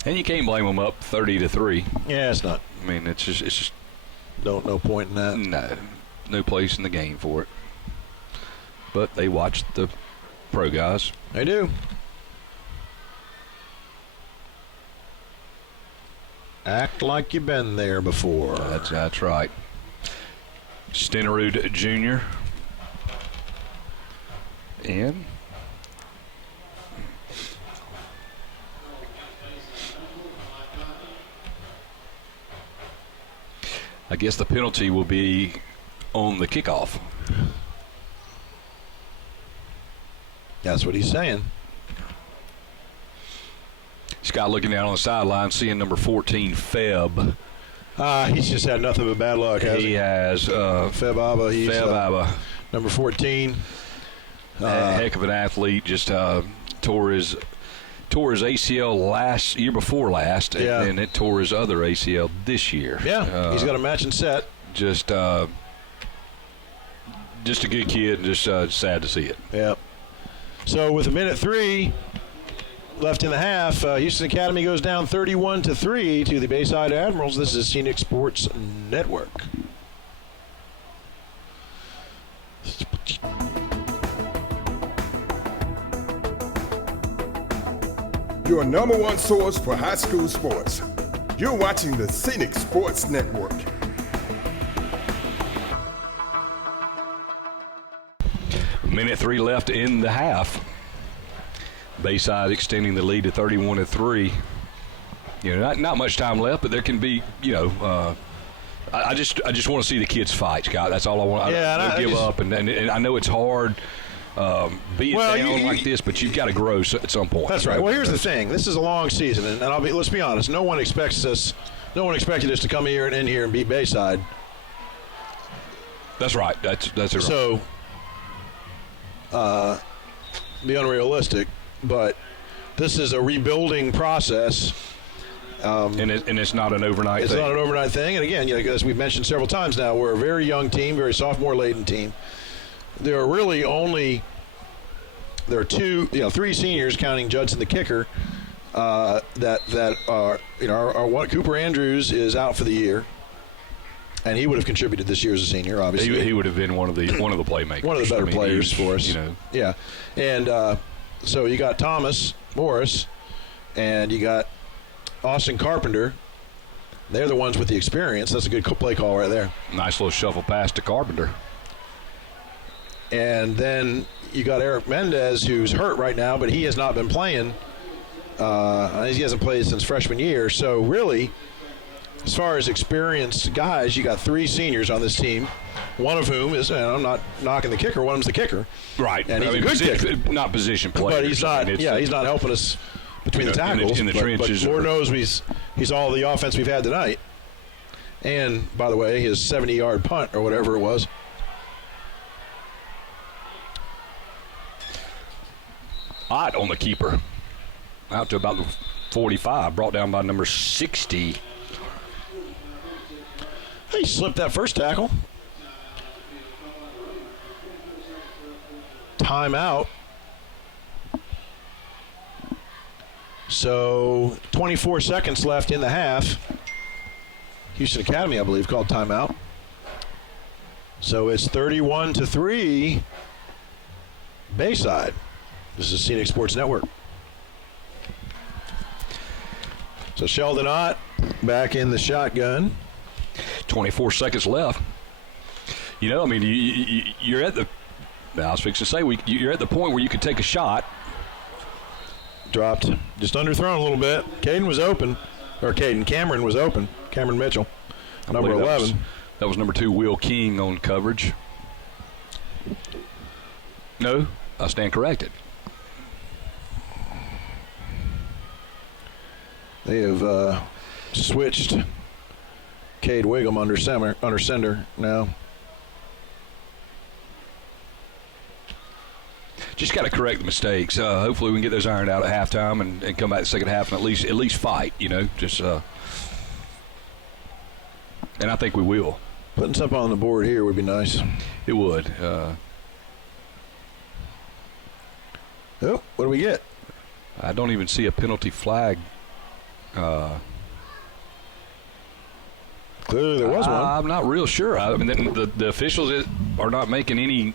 And you can't blame them up 30-3. Yeah, it's not. I mean, it's just No point in that. no place in the game for it. But they watch the pro guys. They do. Act like you've been there before. That's right. Stenerud Jr. And I guess the penalty will be on the kickoff. That's what he's saying. Scott looking down on the sideline, seeing number 14, Feb. He's just had nothing but bad luck, hasn't he? He has. Feb Abba. He's Feb Abba. number 14. Heck of an athlete. Just tore his ACL year before last, and it tore his other ACL this year. Yeah, he's got a matching set. Just a good kid, and just sad to see it. Yeah. So with a minute 3 left in the half, Houston Academy goes down 31-3 to the Bayside Admirals. This is Scenic Sports Network. Your number one source for high school sports. You're watching the Scenic Sports Network. Minute 3 left in the half. Bayside extending the lead to 31-3. You know, not much time left, but there can be, I just want to see the kids fight, Scott. That's all I want. I don't give up, and I know it's hard being down like this, but you've got to grow at some point. That's right. Well, here's the thing. This is a long season, and let's be honest. No one expected us to come here and in here and beat Bayside. That's right. That's it. So, be unrealistic, but this is a rebuilding process. And it's not an overnight thing. It's not an overnight thing. And again, as we've mentioned several times now, we're a very young team, very sophomore-laden team. There are really three seniors, counting Judson the kicker, that are our one. Cooper Andrews is out for the year, and he would have contributed this year as a senior. Obviously, he would have been one of the playmakers, one of the better players for us. Yeah, and so you got Thomas Morris, and you got Austin Carpenter. They're the ones with the experience. That's a good play call right there. Nice little shuffle pass to Carpenter. And then you got Eric Mendez, who's hurt right now, but he has not been playing. He hasn't played since freshman year. So really, as far as experienced guys, you got 3 seniors on this team, one of whom is, and I'm not knocking the kicker, one of them's the kicker. Right. And he's a good kicker. Not position player. But he's not, he's not helping us between the tackles. In the trenches. But Lord knows he's all the offense we've had tonight. And, by the way, his 70-yard punt or whatever it was. Hot on the keeper. Out to about the 45, brought down by number 60. He slipped that first tackle. Timeout. So 24 seconds left in the half. Houston Academy, I believe, called timeout. So it's 31-3 Bayside. This is Scenic Sports Network. So Sheldon Ott back in the shotgun. 24 seconds left. I mean, you're at the. I was fixing to say you're at the point where you could take a shot. Dropped, just underthrown a little bit. Cameron was open. Cameron Mitchell, number 11. That was number 2, Will King, on coverage. No, I stand corrected. They have switched Cade Wiggum under center now. Just got to correct the mistakes. Hopefully we can get those ironed out at halftime and come back the second half and at least fight, just and I think we will. Putting something on the board here would be nice. It would. What do we get? I don't even see a penalty flag. Clearly there was one. I'm not real sure. I mean, the officials are not making any.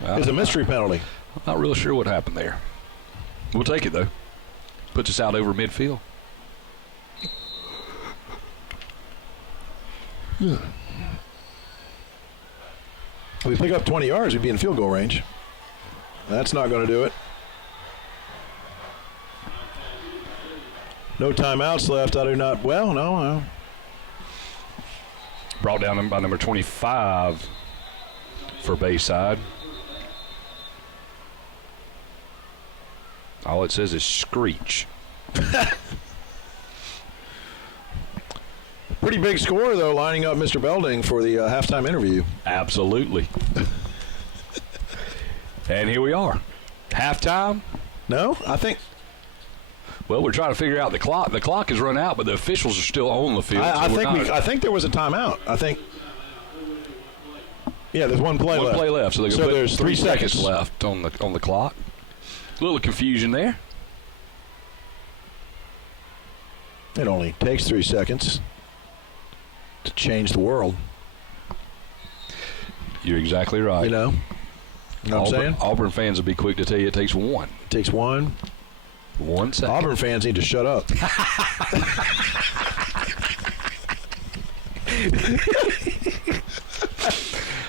It's a mystery penalty. I'm not real sure what happened there. We'll take it, though. Puts us out over midfield. If we pick up 20 yards, we'd be in field goal range. That's not going to do it. No timeouts left. I do not. Well, no. Brought down by number 25 for Bayside. All it says is screech. Pretty big score, though, lining up Mr. Belding for the halftime interview. Absolutely. And here we are. Halftime? No, I think. Well, we're trying to figure out the clock. The clock has run out, but the officials are still on the field. I think there was a timeout. I think. Yeah, there's one play left. One play left, so they're going to put 3 seconds left on the clock. A little confusion there. It only takes 3 seconds to change the world. You're exactly right. You know what I'm saying? Auburn fans will be quick to tell you it takes one. It takes 1 second. Auburn fans need to shut up.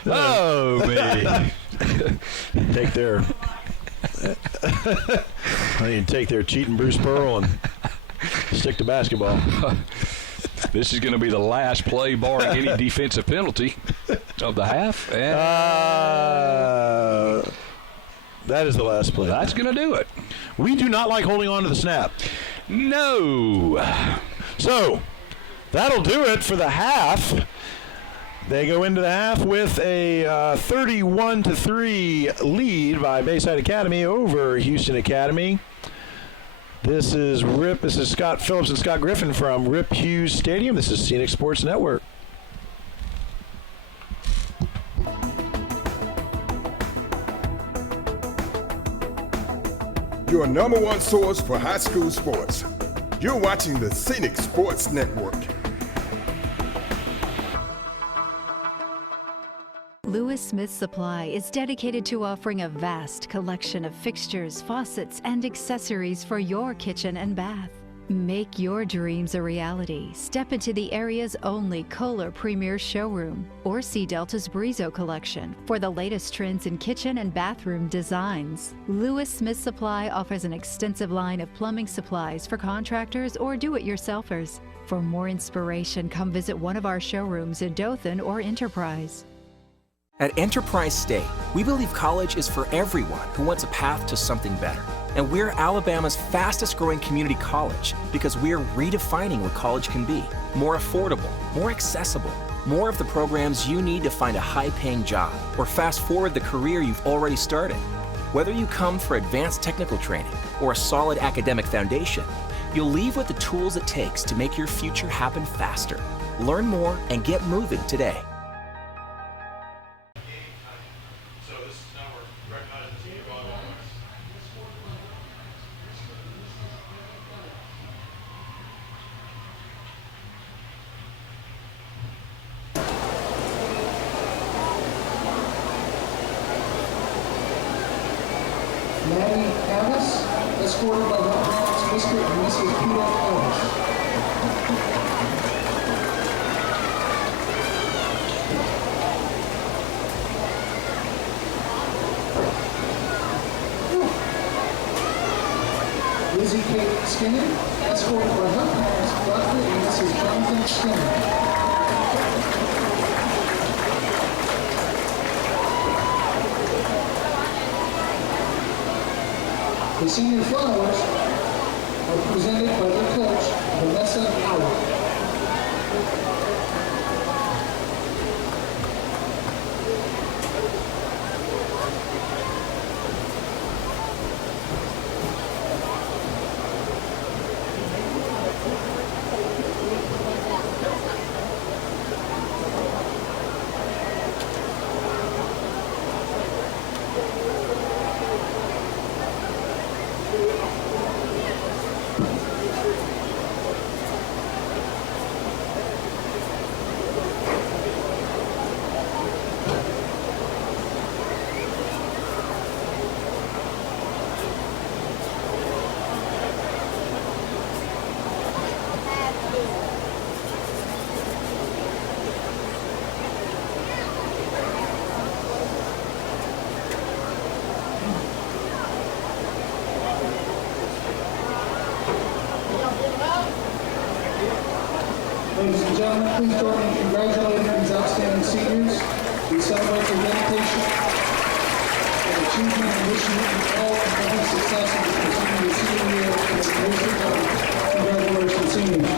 Oh, man. Take their cheating Bruce Pearl and stick to basketball. This is going to be the last play barring any defensive penalty of the half. And that is the last play. That's going to do it. We do not like holding on to the snap. No. So that'll do it for the half. They go into the half with a 31-3 lead by Bayside Academy over Houston Academy. This is Scott Phillips and Scott Griffin from Rip Hughes Stadium. This is Scenic Sports Network. Your number one source for high school sports. You're watching the Scenic Sports Network. Lewis Smith Supply is dedicated to offering a vast collection of fixtures, faucets, and accessories for your kitchen and bath. Make your dreams a reality. Step into the area's only Kohler Premier Showroom or see Delta's Brizo collection for the latest trends in kitchen and bathroom designs. Lewis Smith Supply offers an extensive line of plumbing supplies for contractors or do-it-yourselfers. For more inspiration, come visit one of our showrooms in Dothan or Enterprise. At Enterprise State, we believe college is for everyone who wants a path to something better. And we're Alabama's fastest growing community college because we're redefining what college can be. More affordable, more accessible, more of the programs you need to find a high-paying job or fast forward the career you've already started. Whether you come for advanced technical training or a solid academic foundation, you'll leave with the tools it takes to make your future happen faster. Learn more and get moving today. Maddie Ellis, escorted by the Bronx Mr. and Mrs. Peter Ellis. Lizzie Kate Skinner, escorted by her parents, Dr. and Mrs. Jonathan Skinner. The senior flowers are presented by their coach, Vanessa Howard. gentlemen, please join me in congratulating these outstanding seniors. We celebrate their dedication and achievement and wish you all continued success in the continued senior year of education. Congratulations, seniors.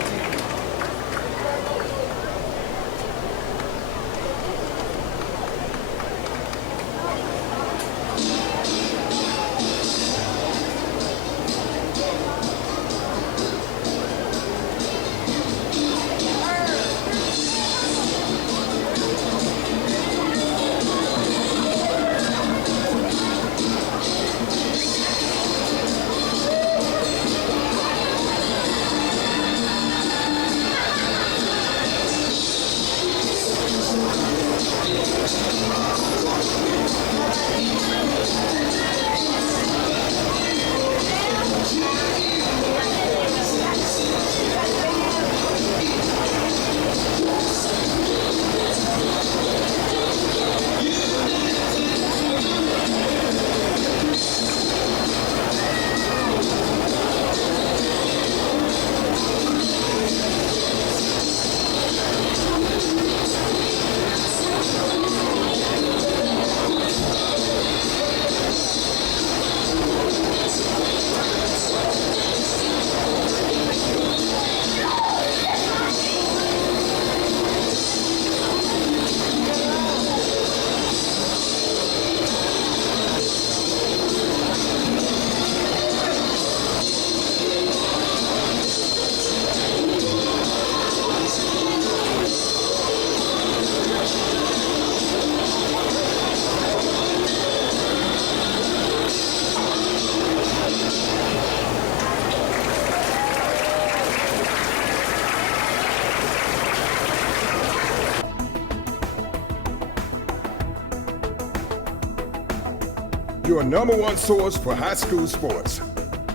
Your number one source for high school sports.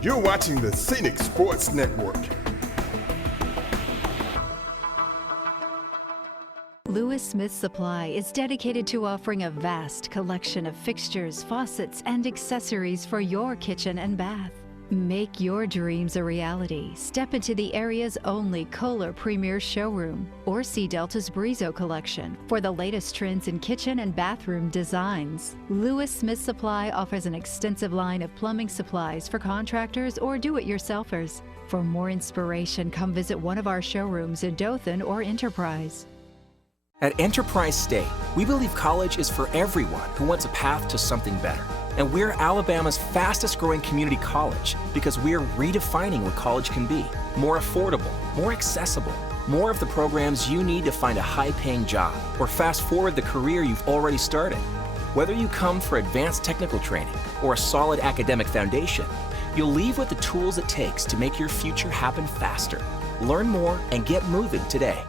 You're watching the Scenic Sports Network. Lewis Smith Supply is dedicated to offering a vast collection of fixtures, faucets, and accessories for your kitchen and bath. Make your dreams a reality. Step into the area's only Kohler Premier Showroom or see Delta's Brizo collection for the latest trends in kitchen and bathroom designs. Lewis Smith Supply offers an extensive line of plumbing supplies for contractors or do-it-yourselfers. For more inspiration, come visit one of our showrooms in Dothan or Enterprise. At Enterprise State, we believe college is for everyone who wants a path to something better. And we're Alabama's fastest growing community college because we're redefining what college can be. More affordable, more accessible, more of the programs you need to find a high-paying job or fast forward the career you've already started. Whether you come for advanced technical training or a solid academic foundation, you'll leave with the tools it takes to make your future happen faster. Learn more and get moving today.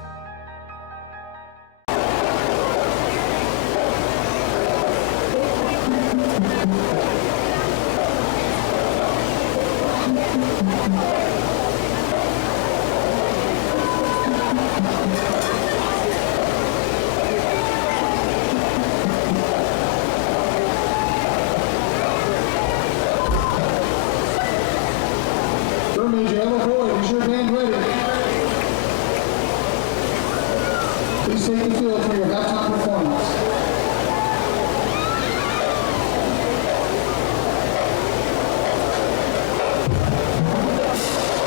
Major Ella Boyd, is your band ready? Please take the field for your halftime performance.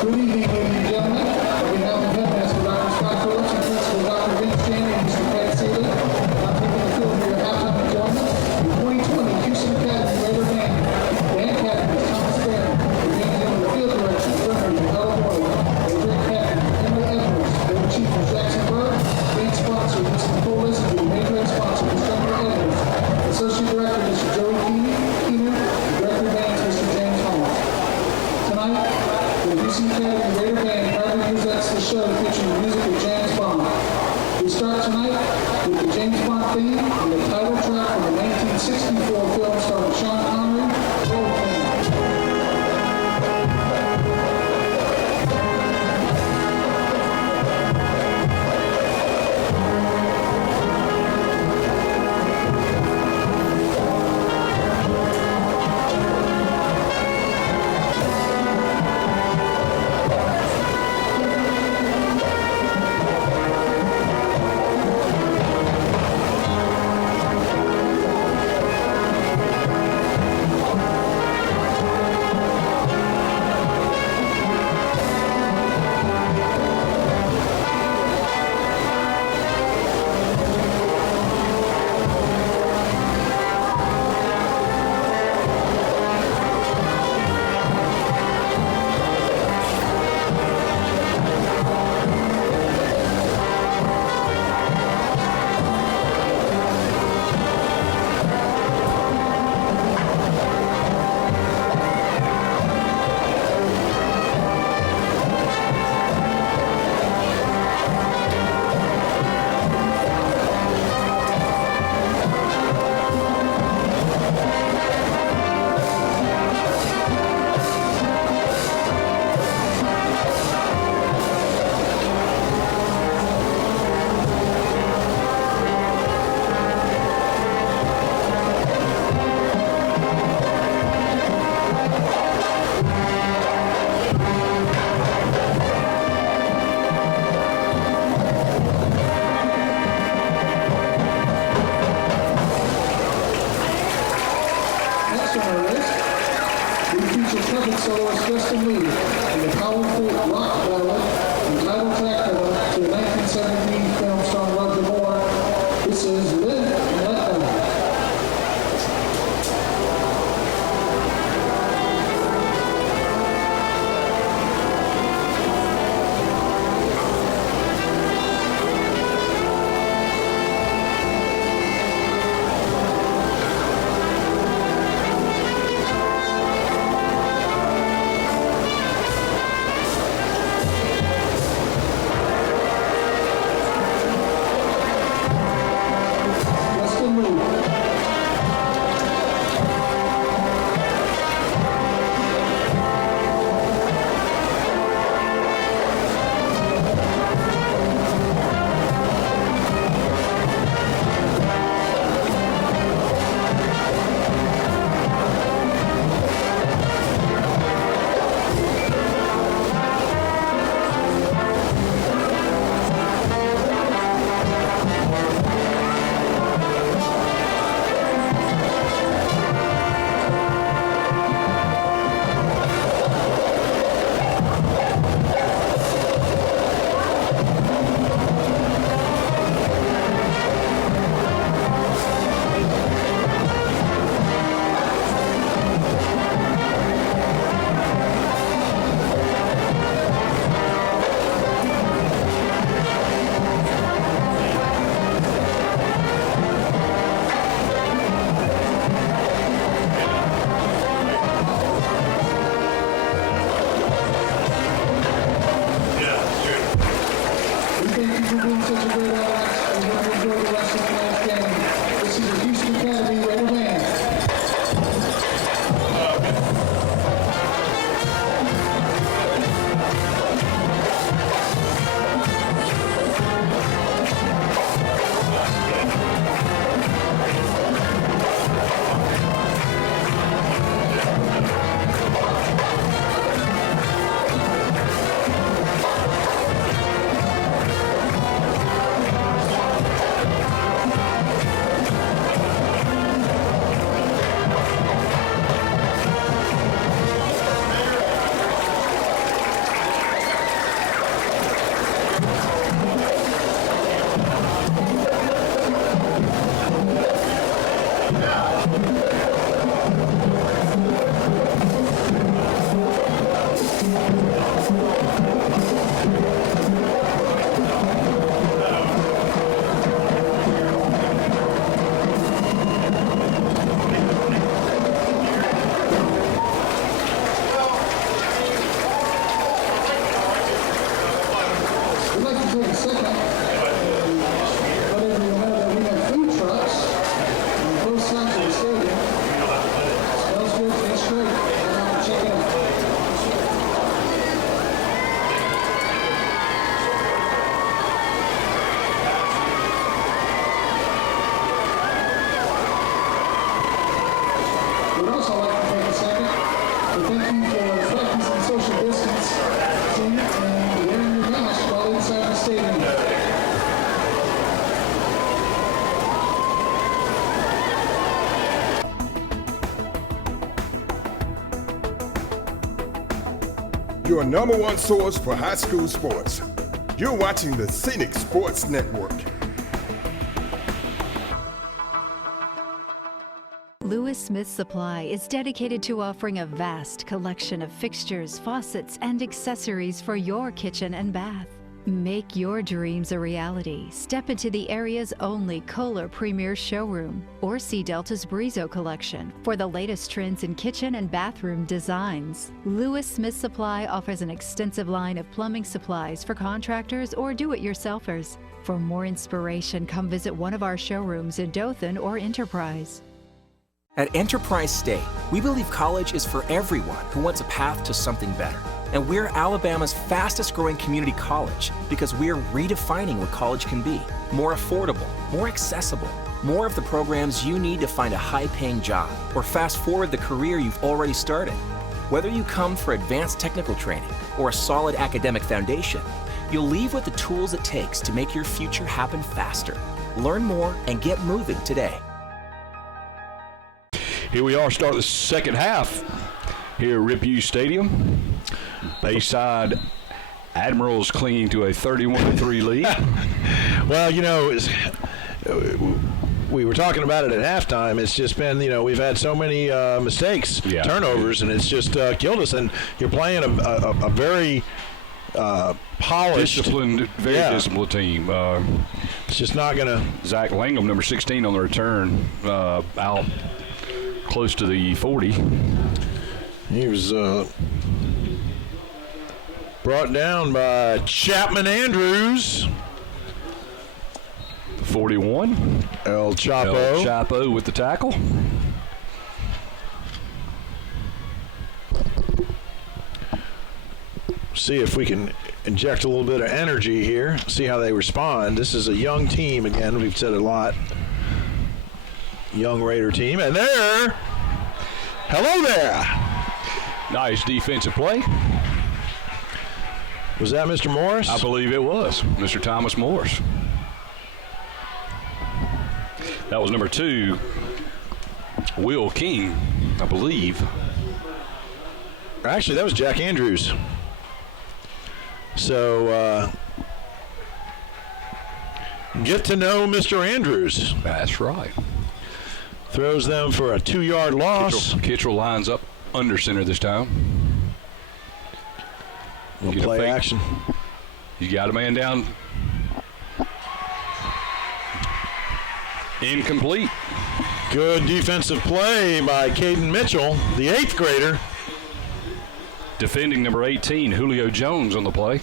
Good evening, ladies and gentlemen. On behalf of Headmaster Dr. Scott Phillips and Principal Dr. Vince Chaney and Mr. Pat Seeley, I'm taking the field for your halftime enjoyment. The 2020 Houston Academy Raider Band. Band captain is Thomas Barron. Remaining under the field direction is Major Ella Boyd. Major captain Emily Edwards. Major chief is Jackson Bird. Band sponsor Mr. Nicole Listen. Major and sponsor Mr. Emily Edwards. Associate director Mr. Joey Keener. Director of bands Mr. James Holmes. Tonight, the Houston Academy Raider Band proudly presents the show featuring the music of James Bond. We start tonight with the James Bond theme and the title track from the 1964 film starring Sean Connery, Roll Call. your number one source for high school sports. You're watching the Scenic Sports Network. Lewis Smith Supply is dedicated to offering a vast collection of fixtures, faucets, and accessories for your kitchen and bath. Make your dreams a reality. Step into the area's only Kohler Premier showroom or see Delta's Brizo collection for the latest trends in kitchen and bathroom designs. Lewis Smith Supply offers an extensive line of plumbing supplies for contractors or do-it-yourselfers. For more inspiration, come visit one of our showrooms in Dothan or Enterprise. At Enterprise State, we believe college is for everyone who wants a path to something better. And we're Alabama's fastest growing community college because we're redefining what college can be. More affordable, more accessible, more of the programs you need to find a high-paying job or fast forward the career you've already started. Whether you come for advanced technical training or a solid academic foundation, you'll leave with the tools it takes to make your future happen faster. Learn more and get moving today. Here we are, start the second half here at Rippview Stadium. Bayside Admirals clinging to a 31-3 lead. Well, you know, we were talking about it at halftime. It's just been, you know, we've had so many mistakes, turnovers, and it's just killed us. And you're playing a very polished, disciplined, very disciplined team. It's just not going to. Zach Langham, number 16 on the return, out close to the 40. He was brought down by Chapman Andrews. 41. El Chapo. El Chapo with the tackle. See if we can inject a little bit of energy here, see how they respond. This is a young team, again, we've said a lot. Young Raider team, and there, hello there. Nice defensive play. Was that Mr. Morris? I believe it was Mr. Thomas Morris. That was number 2, Will King, I believe. Actually, that was Jack Andrews. So, get to know Mr. Andrews. That's right. Throws them for a 2-yard loss. Kittrell lines up under center this time. We'll play action. You got a man down. Incomplete. Good defensive play by Caden Mitchell, the 8th grader. Defending number 18, Julio Jones on the play.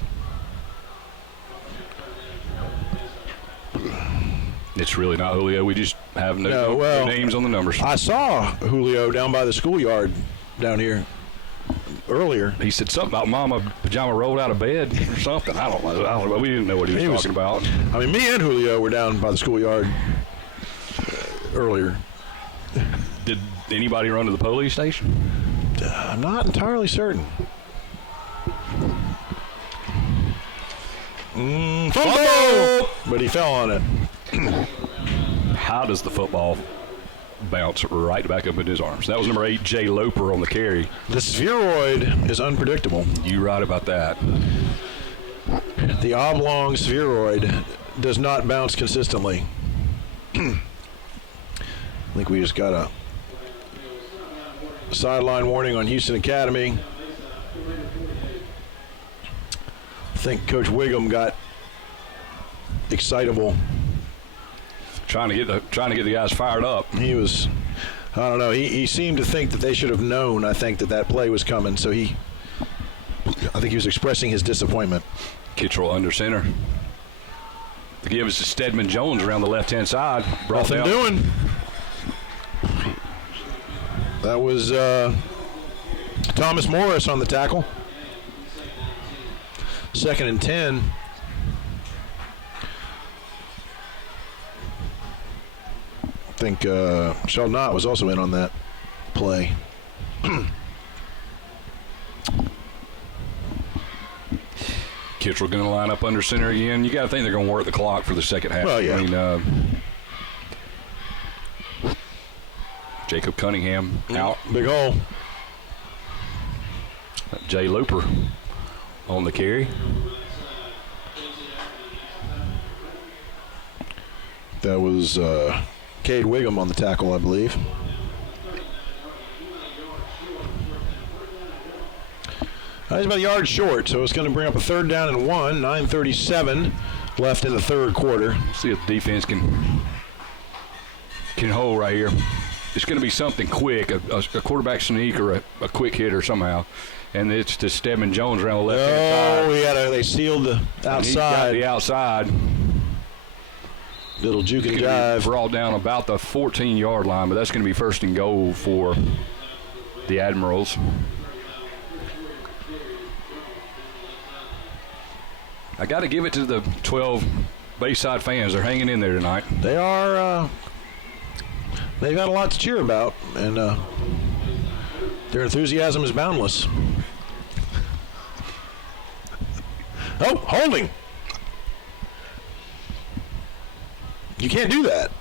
It's really not Julio. We just have no names on the numbers. I saw Julio down by the schoolyard down here earlier. He said something about Mama Pajama rolled out of bed or something. I don't know. We didn't know what he was talking about. I mean, me and Julio were down by the schoolyard earlier. Did anybody run to the police station? I'm not entirely certain. Fumble! But he fell on it. How does the football bounce right back up in his arms? That was number 8, Jay Loper on the carry. The spheroid is unpredictable. You're right about that. The oblong spheroid does not bounce consistently. I think we just got a sideline warning on Houston Academy. I think Coach Wiggum got excitable. Trying to get the guys fired up. He was, I don't know, he seemed to think that they should have known, I think, that play was coming. So I think he was expressing his disappointment. Kittrell under center. The give is to Stedman Jones around the left-hand side. Nothing doing. That was Thomas Morris on the tackle. 2nd and 10. I think Sheldon Knott was also in on that play. Kittrell going to line up under center again. You got to think they're going to work the clock for the second half. Well, yeah. I mean, Jacob Cunningham out. Big hole. Jay Loper on the carry. That was Cade Wiggum on the tackle, I believe. He's about a yard short, so it's going to bring up a 3rd down and 1. 9:37 left in the third quarter. See if the defense can hold right here. It's going to be something quick, a quarterback sneak or a quick hitter somehow. And it's to Stedman Jones around the left-hand side. They sealed the outside. And he got the outside. Little juke and jive. Brought down about the 14-yard line, but that's going to be 1st and goal for the Admirals. I got to give it to the 12 Bayside fans. They're hanging in there tonight. They are. They've got a lot to cheer about, and their enthusiasm is boundless. Oh, holding. You can't do that.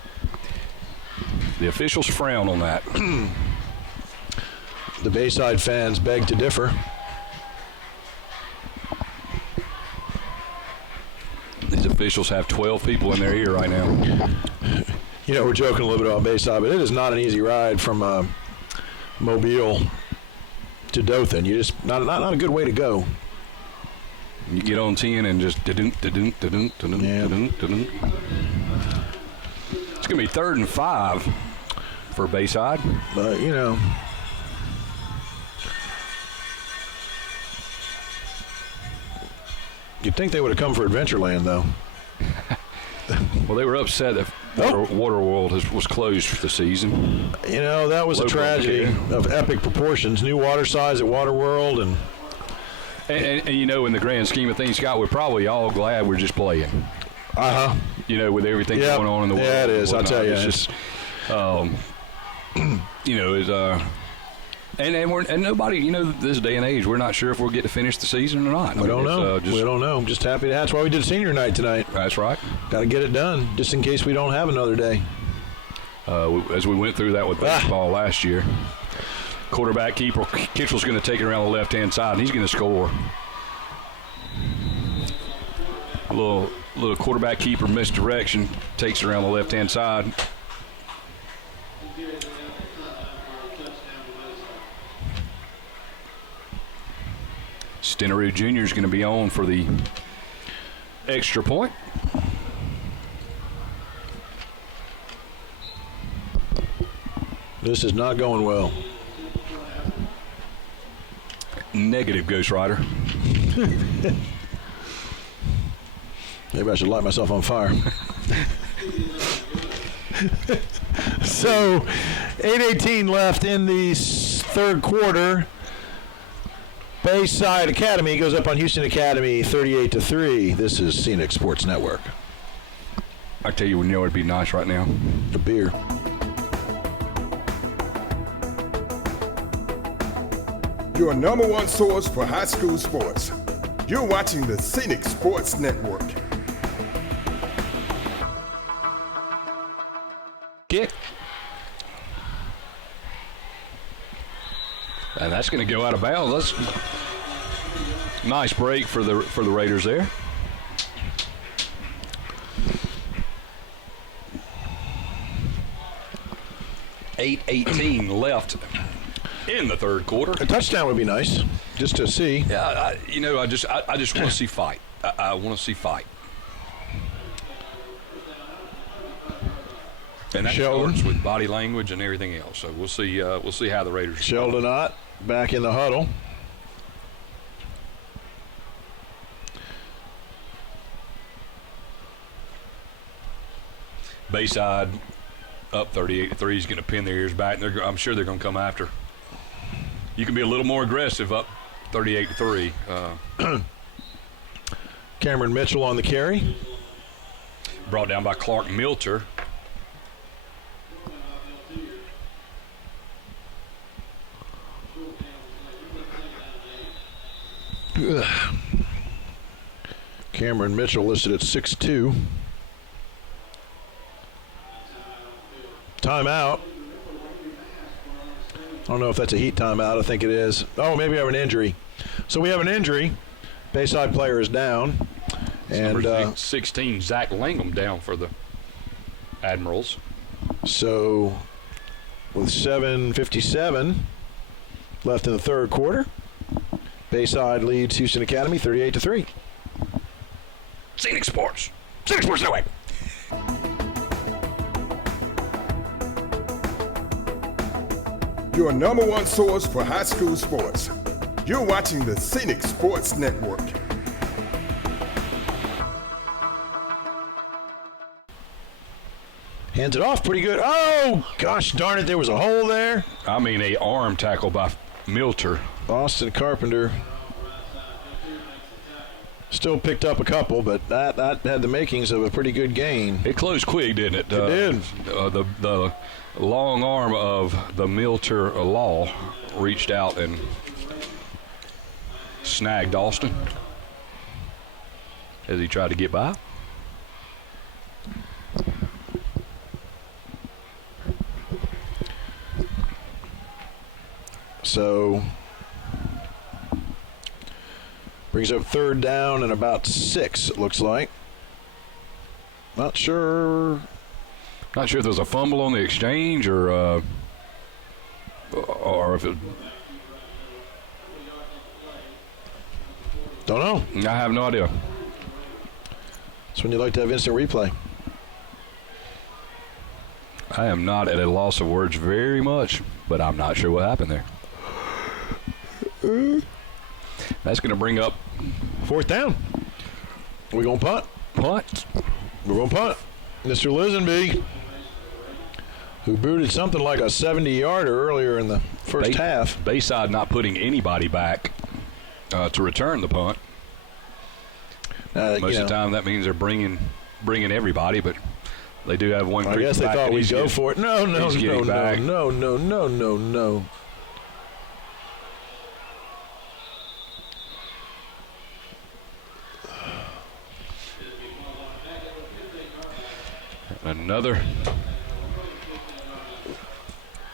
The officials frown on that. The Bayside fans beg to differ. These officials have 12 people in their ear right now. You know, we're joking a little bit about Bayside, but it is not an easy ride from Mobile to Dothan. You just not a good way to go. You get on 10 and just da-dunk. It's going to be 3rd and 5 for Bayside. But, you know, you'd think they would have come for Adventureland, though. Well, they were upset that Waterworld was closed for the season. You know, that was a tragedy of epic proportions. New water slides at Waterworld, and you know, in the grand scheme of things, Scott, we're probably all glad we're just playing. You know, with everything going on in the world. Yeah, it is. I'll tell you. It's just, you know, it's and nobody, you know, this day and age, we're not sure if we'll get to finish the season or not. We don't know. We don't know. I'm just happy. That's why we did senior night tonight. That's right. Got to get it done, just in case we don't have another day. As we went through that with baseball last year, quarterback keeper Kitchell's going to take it around the left-hand side, and he's going to score. A little quarterback keeper misdirection, takes it around the left-hand side. Stenerud Jr. is going to be on for the extra point. This is not going well. Negative, Ghost Rider. Maybe I should light myself on fire. So, 8:18 left in the third quarter. Bayside Academy goes up on Houston Academy 38-3. This is Scenic Sports Network. I tell you, you know it'd be nice right now. A beer. Your number one source for high school sports. You're watching the Scenic Sports Network. Kick. And that's going to go out of bounds. Nice break for the Raiders there. $8:18 left in the third quarter. A touchdown would be nice, just to see. Yeah, I just want to see fight. I want to see fight. And that starts with body language and everything else. So we'll see how the Raiders. Sheldon Ott back in the huddle. Bayside up 38-3 is going to pin their ears back. I'm sure they're going to come after. You can be a little more aggressive up 38-3. Cameron Mitchell on the carry. Brought down by Clark Milter. Cameron Mitchell listed at 6'2". Timeout. I don't know if that's a heat timeout. I think it is. Oh, maybe we have an injury. So we have an injury. Bayside player is down. And number 16, Zach Langham, down for the Admirals. So with 7:57 left in the third quarter, Bayside leads Houston Academy 38-3. Scenic Sports Network. Your number one source for high school sports. You're watching the Scenic Sports Network. Hands it off pretty good. Oh, gosh darn it, there was a hole there. I mean, a arm tackle by Milter. Austin Carpenter still picked up a couple, but that had the makings of a pretty good gain. It closed quick, didn't it? It did. The long arm of the Milter Law reached out and snagged Austin as he tried to get by. So brings up third down and about 6, it looks like. Not sure if there was a fumble on the exchange or if it. Don't know. I have no idea. That's when you like to have instant replay. I am not at a loss of words very much, but I'm not sure what happened there. That's going to bring up fourth down. We're going to punt. We're going to punt. Mr. Lisenby, who booted something like a 70-yarder earlier in the first half. Bayside not putting anybody back to return the punt. Most of the time that means they're bringing everybody, but they do have one. I guess they thought we'd go for it. No.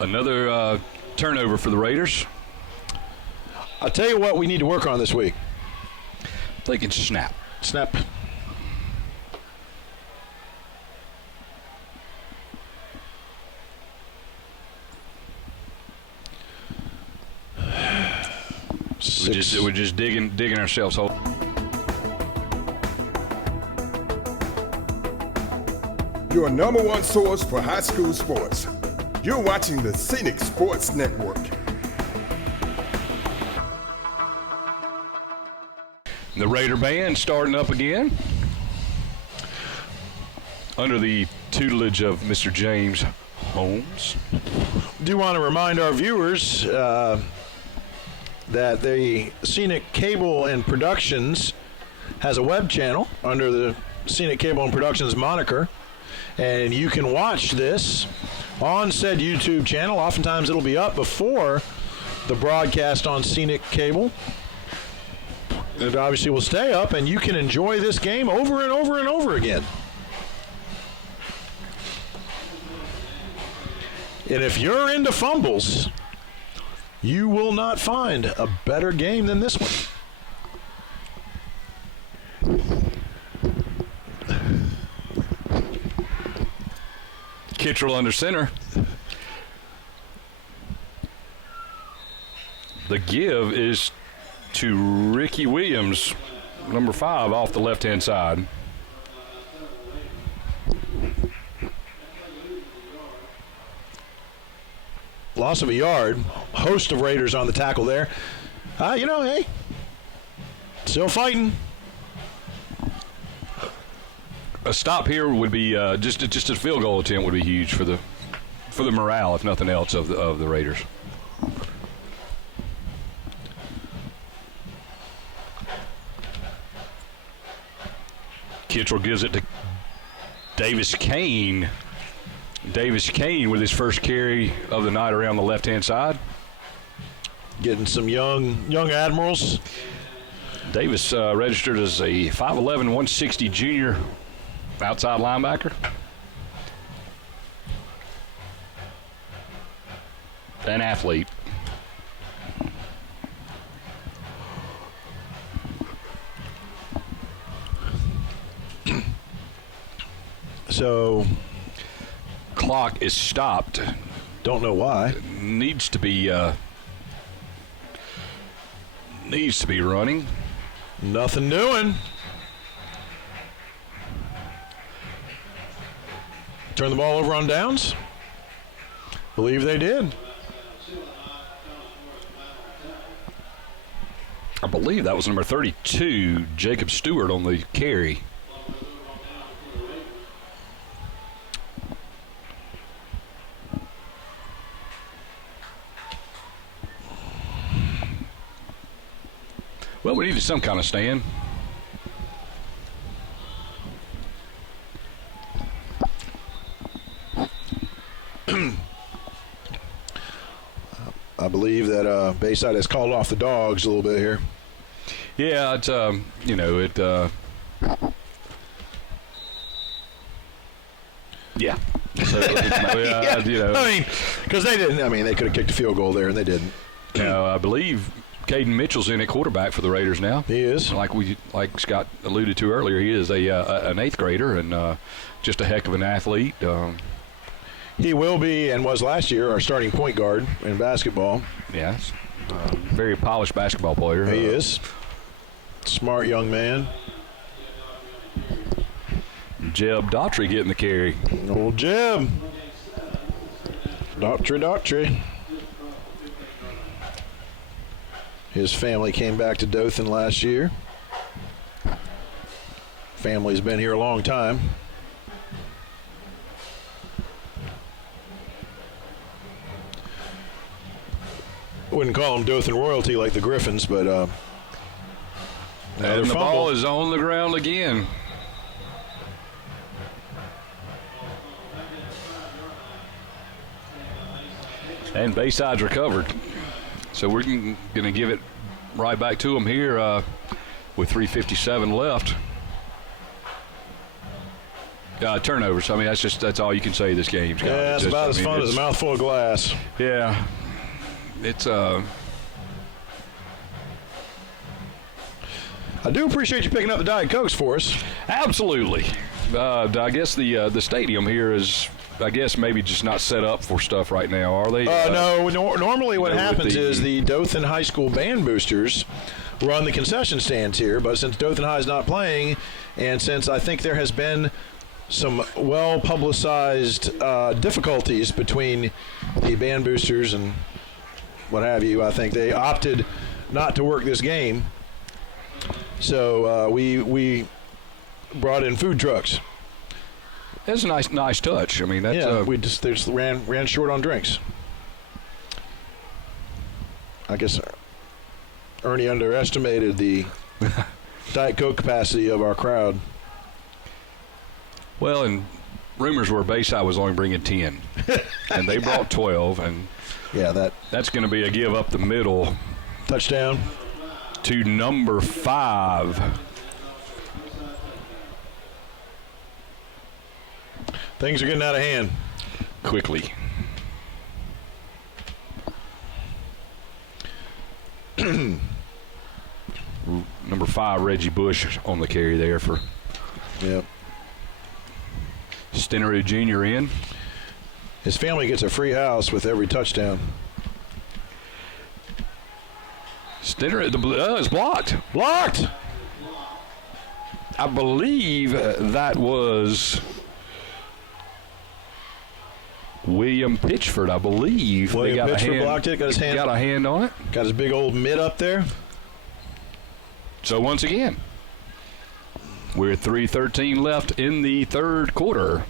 Another turnover for the Raiders. I'll tell you what we need to work on this week. They can snap. Snap. We're just digging ourselves hole. Your number one source for high school sports. You're watching the Scenic Sports Network. The Raider band starting up again under the tutelage of Mr. James Holmes. Do want to remind our viewers that the Scenic Cable and Productions has a web channel under the Scenic Cable and Productions moniker, and you can watch this on said YouTube channel. Oftentimes it'll be up before the broadcast on Scenic Cable. It obviously will stay up, and you can enjoy this game over and over and over again. And if you're into fumbles, you will not find a better game than this one. Kittrell under center. The give is to Ricky Williams, number 5, off the left-hand side. Loss of a yard. Host of Raiders on the tackle there. Hey, still fighting. A stop here would be just a field goal attempt would be huge for the morale, if nothing else, of the Raiders. Kittrell gives it to Davis Kane. Davis Kane with his first carry of the night around the left-hand side. Getting some young Admirals. Davis registered as a 5'11", 160 junior outside linebacker. An athlete. So Clock is stopped. don't know why. Needs to be running. Nothing doing. Turn the ball over on downs? Believe they did. I believe that was number 32, Jacob Stewart, on the carry. Well, we needed some kind of stand. I believe that Bayside has called off the dogs a little bit here. Yeah, it's yeah. So, I mean, because they didn't. I mean, they could have kicked a field goal there, and they didn't. Now, I believe Caden Mitchell's in at quarterback for the Raiders now. He is. Like Scott alluded to earlier, he is an 8th grader and just a heck of an athlete. He will be and was last year our starting point guard in basketball. Yes, very polished basketball player. He is. Smart young man. Jeb Daughtry getting the carry. Old Jeb. Daughtry. His family came back to Dothan last year. Family's been here a long time. I wouldn't call them Dothan royalty like the Griffins, but And the ball is on the ground again. And Bayside's recovered. So we're going to give it right back to them here with 3:57 left. Turnovers. I mean, that's all you can say this game. Yeah, it's about as fun as a mouthful of glass. Yeah. It's I do appreciate you picking up the Diet Cokes for us. absolutely. I guess the stadium here is, I guess, maybe just not set up for stuff right now, are they? No. Normally, what with happens the- is the Dothan High School band boosters run the concession stands here. But since Dothan High is not playing, and since I think there has been some well-publicized difficulties between the band boosters and what have you, I think they opted not to work this game. So we brought in food trucks. That's a nice touch. I mean, that's They just ran short on drinks. I guess Ernie underestimated the Diet Coke capacity of our crowd. well, and rumors were Bayside was only bringing 10, and they brought 12, and Yeah, that's going to be a give up the middle touchdown. to number 5. Things are getting out of hand. Quickly. Number 5, Reggie Bush on the carry there for Yep. Stennery Jr. in. His family gets a free house with every touchdown. Stennery, it's blocked. Blocked! I believe that was William Pitchford, I believe. William They got Pitchford blocked it, got his hand. Got a hand on it. Got his big old mitt up there. So once again, we're 3:13 left in the third quarter.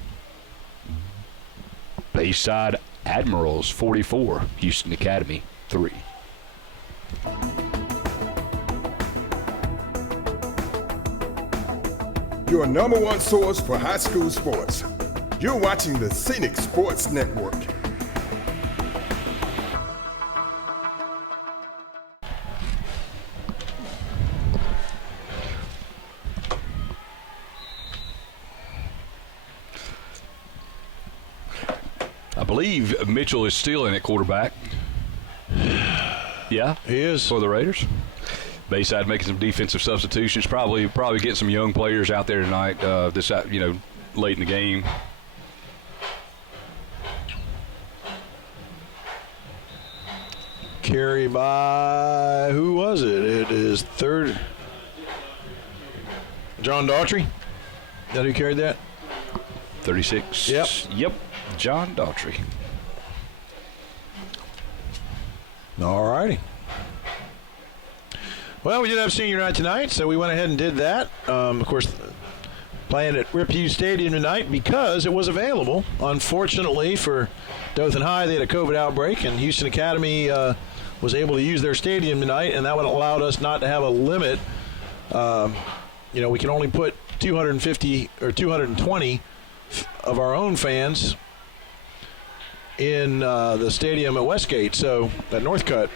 Bayside Admirals 44, Houston Academy 3. Your number one source for high school sports. You're watching the Scenic Sports Network. I believe Mitchell is still in at quarterback. Yeah, He is. for the Raiders. Bayside making some defensive substitutions. Probably getting some young players out there tonight. late in the game. Carry by, who was it? It is third. John Daughtry. Is that who carried that? 36. Yep. John Daughtry. All righty. Well, we did have senior night tonight, so we went ahead and did that. Of course, playing at Rip Hughes Stadium tonight because it was available. Unfortunately for Dothan High, they had a COVID outbreak, and Houston Academy was able to use their stadium tonight, and that would have allowed us not to have a limit. We can only put 250 or 220 of our own fans in the stadium at Westgate, so at Northcutt.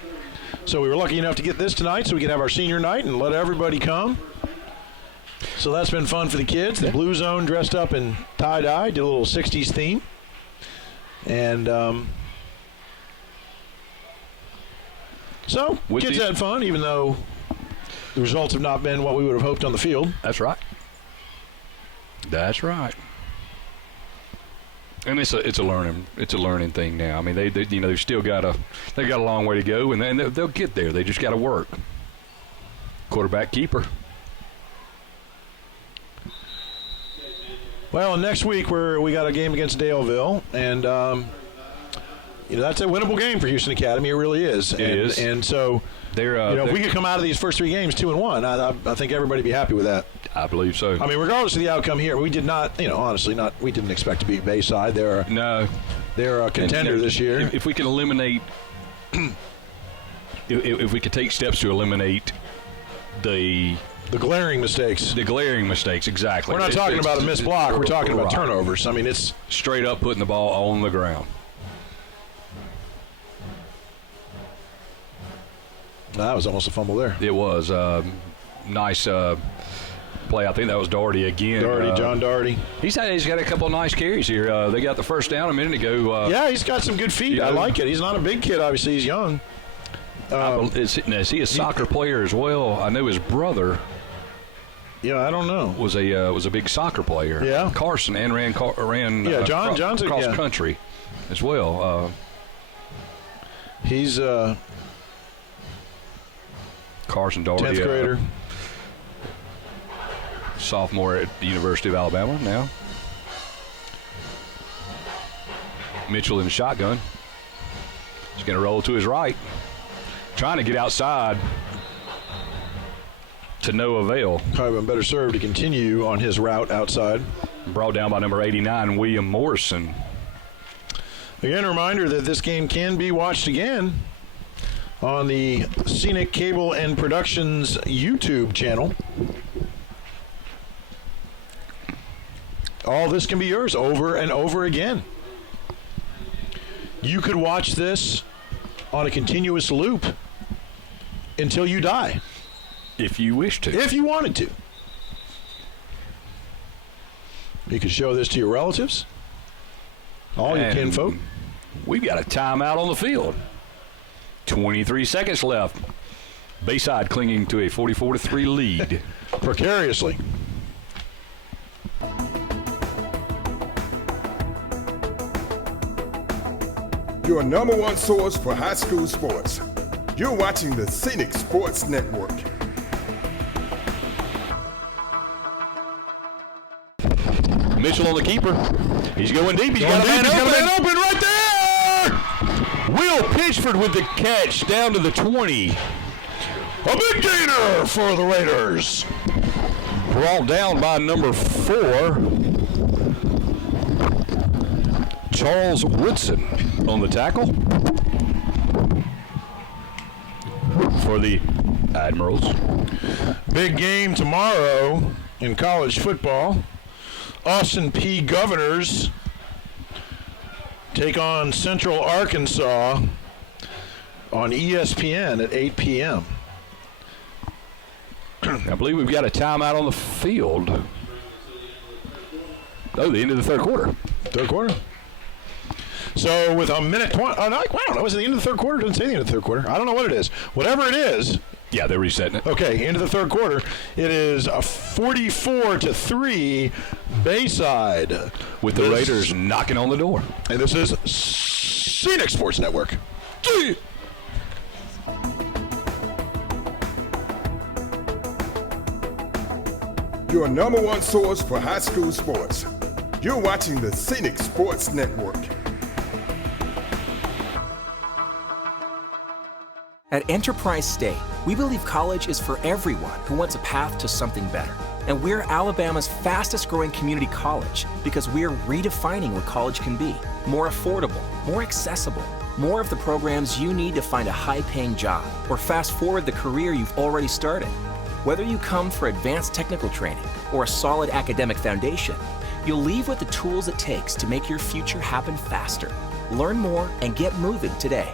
So we were lucky enough to get this tonight so we could have our senior night and let everybody come. So that's been fun for the kids. The Blue Zone dressed up in tie-dye, did a little 60s theme. And so kids had fun, even though the results have not been what we would have hoped on the field. That's right. That's right. And it's a learning thing now. I mean, they've still got a long way to go, and they'll get there. They just got to work. Quarterback keeper. Well, and next week we got a game against Daleville, and that's a winnable game for Houston Academy. It really is. It is. And so if we could come out of these first three games 2-1, I think everybody would be happy with that. I believe so. I mean, regardless of the outcome here, we did not, honestly, we didn't expect to beat Bayside. They're a contender this year. If we can eliminate, if we could take steps to eliminate the glaring mistakes. The glaring mistakes, exactly. We're not talking about a missed block. We're talking about turnovers. I mean, it's straight up putting the ball on the ground. That was almost a fumble there. It was nice play. I think that was Daugherty again. John Daugherty. He's got a couple of nice carries here. They got the first down a minute ago. Yeah, he's got some good feet. I like it. He's not a big kid. Obviously, he's young. Is he a soccer player as well? I know his brother. Yeah, I don't know. Was a big soccer player. Yeah, Carson and ran. Yeah, John's cross country as well. He's Carson Daugherty, 10th grader, sophomore at the University of Alabama now. Mitchell in the shotgun. He's going to roll to his right, trying to get outside. To no avail. Probably been better served to continue on his route outside. Brought down by number 89, William Morrison. Again, a reminder that this game can be watched again on the Scenic Cable and Productions YouTube channel. All this can be yours over and over again. You could watch this on a continuous loop until you die. If you wish to. If you wanted to. You could show this to your relatives, all your kinfolk. We got a timeout on the field. 23 seconds left. Bayside clinging to a 44-3 lead. Precariously. Your number one source for high school sports. You're watching the Scenic Sports Network. Mitchell on the keeper. He's going deep. He's got a man open right there. Will Pitchford with the catch down to the 20. A big gainer for the Raiders. Brought down by number 4, Charles Woodson on the tackle for the Admirals. Big game tomorrow in college football. Austin P. Governors take on Central Arkansas on ESPN at 8 p.m. I believe we've got a timeout on the field. Oh, the end of the third quarter. Third quarter. So with a minute 20, wow, that was at the end of the third quarter. It doesn't say the end of the third quarter. I don't know what it is. Whatever it is, Yeah, they're resetting it. Okay, into the third quarter. It is 44-3 Bayside. With the Raiders knocking on the door. And this is Scenic Sports Network. Your number one source for high school sports. You're watching the Scenic Sports Network. At Enterprise State, we believe college is for everyone who wants a path to something better. And we're Alabama's fastest growing community college because we're redefining what college can be. More affordable, more accessible, more of the programs you need to find a high-paying job or fast forward the career you've already started. Whether you come for advanced technical training or a solid academic foundation, you'll leave with the tools it takes to make your future happen faster. Learn more and get moving today.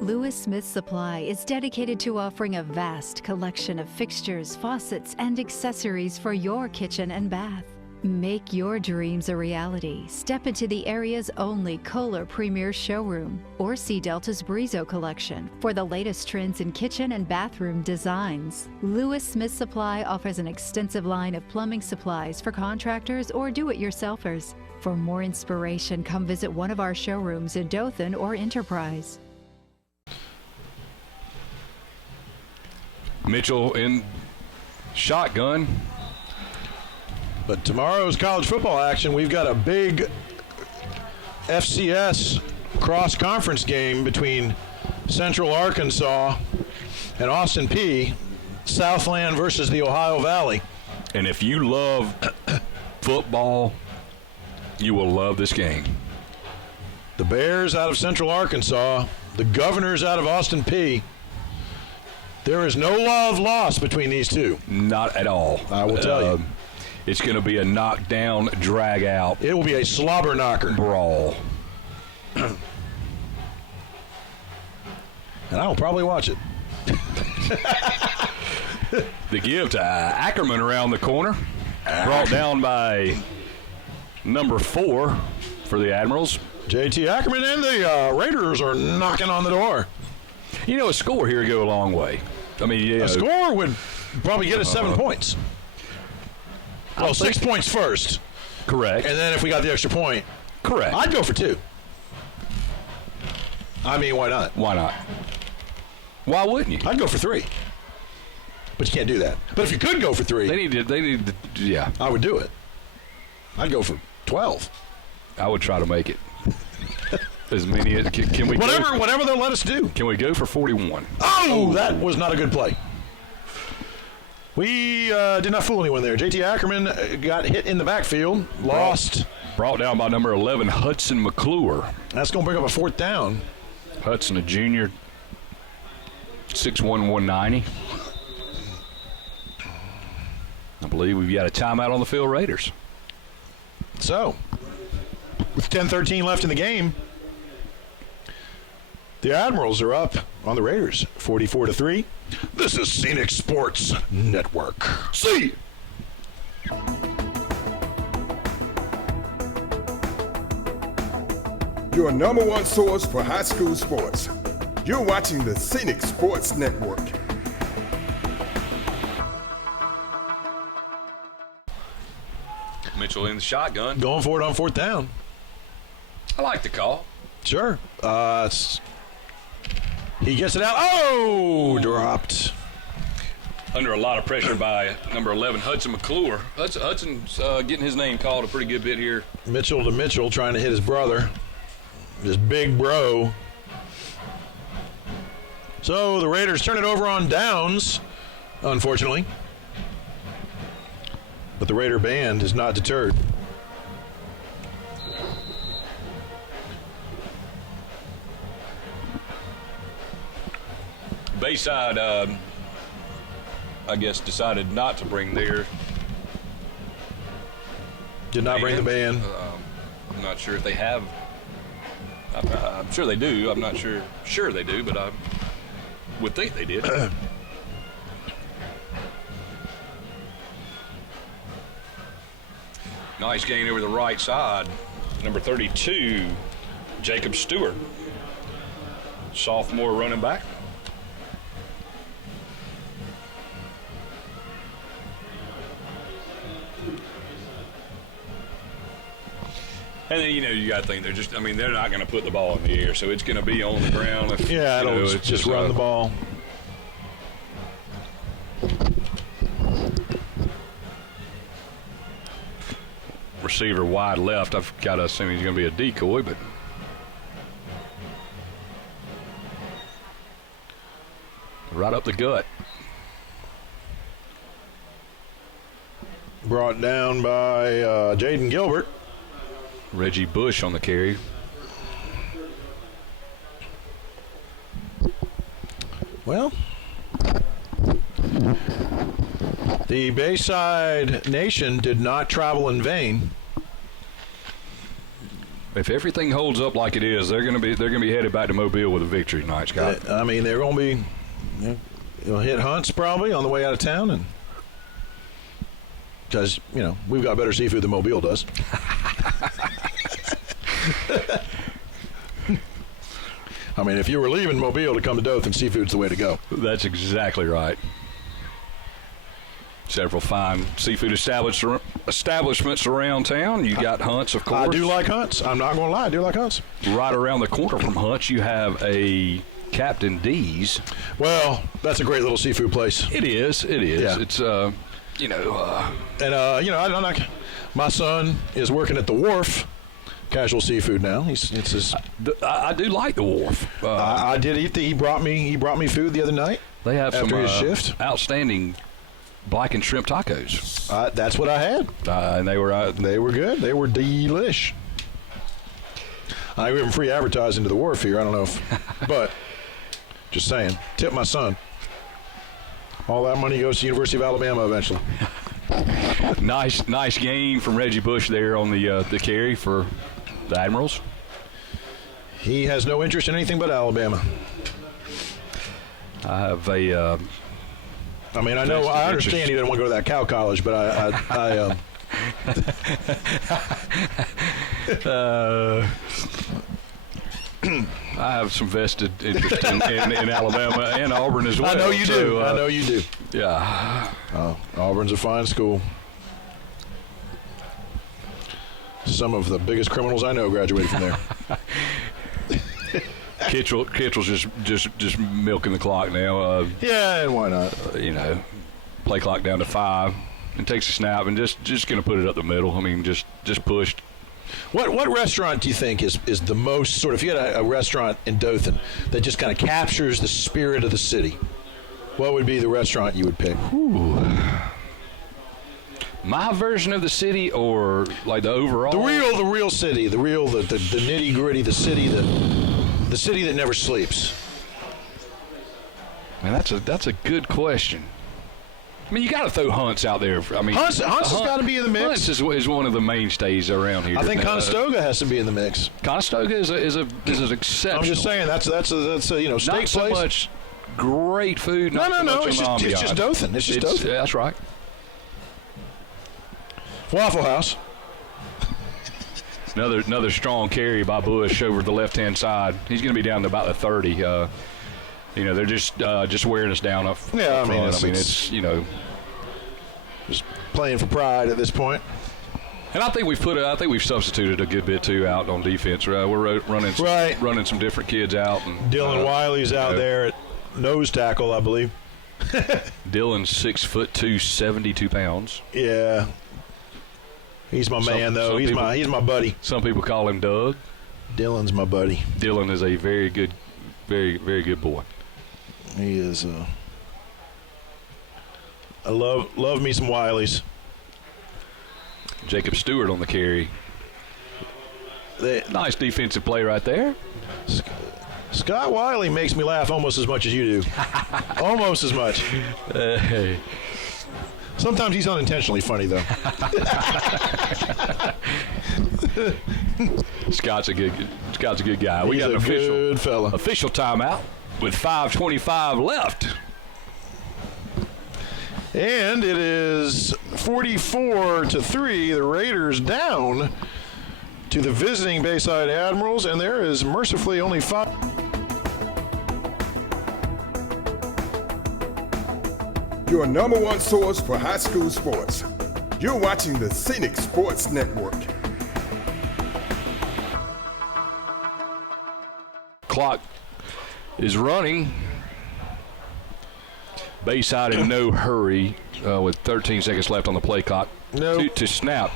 Lewis Smith Supply is dedicated to offering a vast collection of fixtures, faucets, and accessories for your kitchen and bath. Make your dreams a reality. Step into the area's only Kohler Premier showroom or see Delta's Brizo collection for the latest trends in kitchen and bathroom designs. Lewis Smith Supply offers an extensive line of plumbing supplies for contractors or do-it-yourselfers. For more inspiration, come visit one of our showrooms in Dothan or Enterprise. Mitchell in shotgun. But tomorrow's college football action, we've got a big FCS cross-conference game between Central Arkansas and Austin Peay, Southland versus the Ohio Valley. And if you love football, you will love this game. The Bears out of Central Arkansas, the Governors out of Austin Peay. There is no love lost between these two. Not at all. I will tell you. It's going to be a knockdown, drag-out. It will be a slobber knocker. Brawl. And I will probably watch it. The give to Ackerman around the corner. Brought down by number 4 for the Admirals. JT Ackerman and the Raiders are knocking on the door. You know, a score here would go a long way. I mean, A score would probably get us 7 points. Well, 6 points first. Correct. And then if we got the extra point, Correct. I'd go for 2. I mean, why not? Why not? Why wouldn't you? I'd go for 3. But you can't do that. But if you could go for 3, They need to, yeah. I would do it. I'd go for 12. I would try to make it. As many as can we Whatever they'll let us do. Can we go for 41? Oh, that was not a good play. We did not fool anyone there. JT Ackerman got hit in the backfield, lost. Brought down by number 11, Hudson McClure. That's going to bring up a 4th down. Hudson, a junior, 6'1", 190. I believe we've got a timeout on the field, Raiders. So, with 10:13 left in the game, the Admirals are up on the Raiders, 44-3. This is Scenic Sports Network. See. Your number one source for high school sports. You're watching the Scenic Sports Network. Mitchell in the shotgun. Going for it on 4th down. I like the call. Sure. He gets it out. Oh, dropped. Under a lot of pressure by number 11, Hudson McClure. Hudson's getting his name called a pretty good bit here. Mitchell to Mitchell, trying to hit his brother. His big bro. So the Raiders turn it over on downs, unfortunately. But the Raider band is not deterred. Bayside, I guess, decided not to bring their Did not bring the band. I'm not sure if they have. I'm sure they do. I'm not sure. Sure they do, but I would think they did. Nice gain over the right side. Number 32, Jacob Stewart. Sophomore running back. And then, you got to think they're not going to put the ball in the air, so it's going to be on the ground. If, it's just run the ball. Receiver wide left. I've got to assume he's going to be a decoy, but right up the gut. Brought down by Jaden Gilbert. Reggie Bush on the carry. Well, the Bayside Nation did not travel in vain. If everything holds up like it is, they're going to be headed back to Mobile with a victory tonight, Scott. They're going to be they'll hit Hunt's probably on the way out of town, and because we've got better seafood than Mobile does. If you were leaving Mobile to come to Dothan, seafood's the way to go. That's exactly right. Several fine seafood establishments around town. You got Hunt's, of course. I do like Hunt's. I'm not going to lie. I do like Hunt's. Right around the corner from Hunt's, you have a Captain D's. Well, that's a great little seafood place. It is. Yeah. It's I don't like. My son is working at the Wharf, Casual Seafood now. I do like the Wharf. I did eat. He brought me food the other night. They have after some his shift. Outstanding blackened shrimp tacos. That's what I had, and they were good. They were delish. I give him free advertising to the Wharf here. I don't know if, but just saying. Tip my son. All that money goes to the University of Alabama eventually. Nice gain from Reggie Bush there on the carry for the Admirals. He has no interest in anything but Alabama. I have a. I understand he doesn't want to go to that cow college, but I I have some vested interest in Alabama and Auburn as well. I know you do. I know you do. Yeah. Auburn's a fine school. Some of the biggest criminals I know graduated from there. Kittrell's just milking the clock now. Yeah, and why not? Play clock down to 5 and takes a snap and just going to put it up the middle. Just pushed. What restaurant do you think is the most sort of, if you had a restaurant in Dothan that just kind of captures the spirit of the city, what would be the restaurant you would pick? Ooh. My version of the city, or like the overall? The real city, the nitty gritty, the city that never sleeps. Man, that's a good question. You got to throw Hunt's out there. Hunt's has got to be in the mix. Hunt's is one of the mainstays around here. I think Conestoga has to be in the mix. Conestoga is an exceptional. I'm just saying that's a steak not place. So much great food. No. It's just Dothan. It's just Dothan. That's right. Waffle House. Another strong carry by Bush over the left-hand side. He's going to be down to about the 30. They're just wearing us down up. Yeah, it's just playing for pride at this point. And I think we've substituted a good bit too out on defense. Right? We're running some different kids out. And Dylan Wiley's out there at nose tackle, I believe. Dylan's 6'2", 72 pounds. Yeah. He's my man, though. He's my buddy. Some people call him Doug. Dylan's my buddy. Dylan is a very good, very, very good boy. He is. I love me some Wileys. Jacob Stewart on the carry. Nice defensive play right there. Scott Wiley makes me laugh almost as much as you do. Almost as much. Hey. Sometimes he's unintentionally funny, though. Scott's a good guy. He's We got an good fella. official timeout with 5:25 left. And it is 44-3. The Raiders down to the visiting Bayside Admirals, and there is mercifully only 5. Your number one source for high school sports. You're watching the Scenic Sports Network. clock is running. Bayside in no hurry with 13 seconds left on the play clock to snap.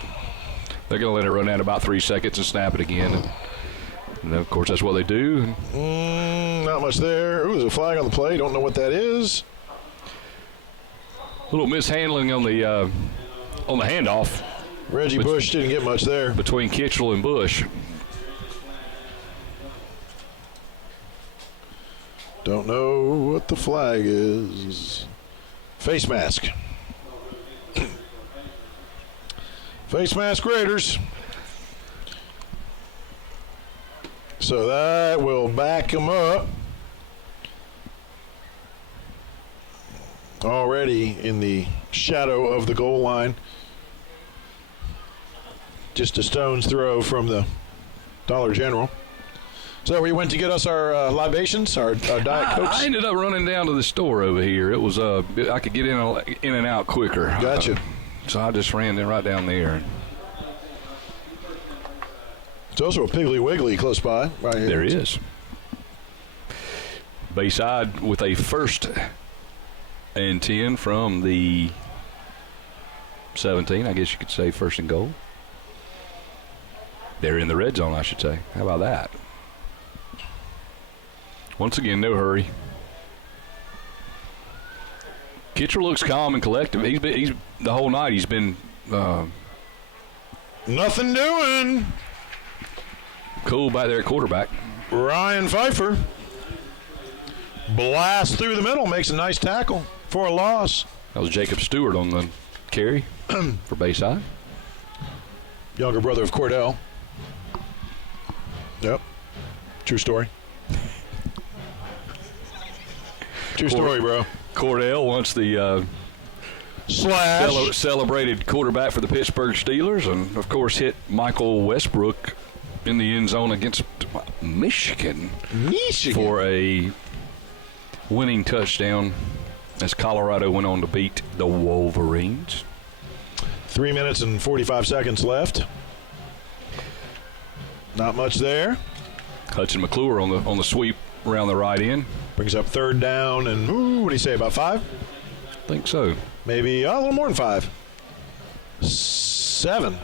They're going to let it run out about 3 seconds and snap it again. And of course, that's what they do. Not much there. Ooh, there's a flag on the play. Don't know what that is. A little mishandling on the handoff. Reggie Bush didn't get much there. Between Kitchell and Bush. Don't know what the flag is. Face mask. Face mask Raiders. So that will back them up. Already in the shadow of the goal line. Just a stone's throw from the Dollar General. So we went to get us our libations, our Diet Cokes. I ended up running down to the store over here. It was I could get in and out quicker. Gotcha. So I just ran right down there. There's also a Piggly Wiggly close by. Right here. There is. Bayside with a 1st and 10 from the 17. I guess you could say 1st and goal. They're in the red zone, I should say. How about that? Once again, no hurry. Kitcher looks calm and collective. He's the whole night. He's been nothing doing. Cool back there at quarterback. Ryan Pfeiffer blasts through the middle, makes a nice tackle for a loss. That was Jacob Stewart on the carry for Bayside. Younger brother of Cordell. Yep. True story. True story, bro. Cordell wants the celebrated quarterback for the Pittsburgh Steelers, and of course hit Michael Westbrook in the end zone against Michigan for a winning touchdown as Colorado went on to beat the Wolverines. 3 minutes and 45 seconds left. Not much there. Hudson McClure on the sweep around the right end. Brings up 3rd down and, what do you say, about 5? I think so. Maybe a little more than 5. 7.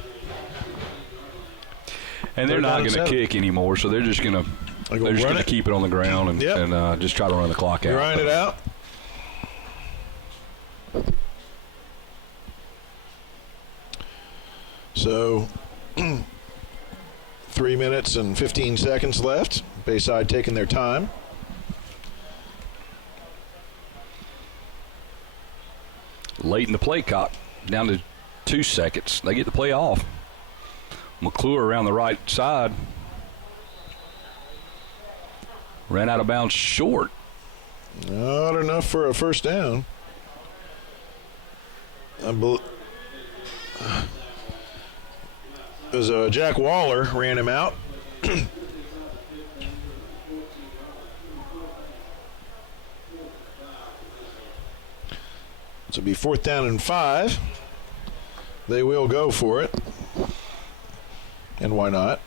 And they're not going to kick anymore, so they're just going to keep it on the ground and just try to run the clock out. Grind it out. So 3 minutes and 15 seconds left. Bayside taking their time. Late in the play clock, down to 2 seconds. They get the play off. McClure around the right side. Ran out of bounds short. Not enough for a 1st down. As Jack Waller ran him out. This will be 4th down and 5. They will go for it. And why not?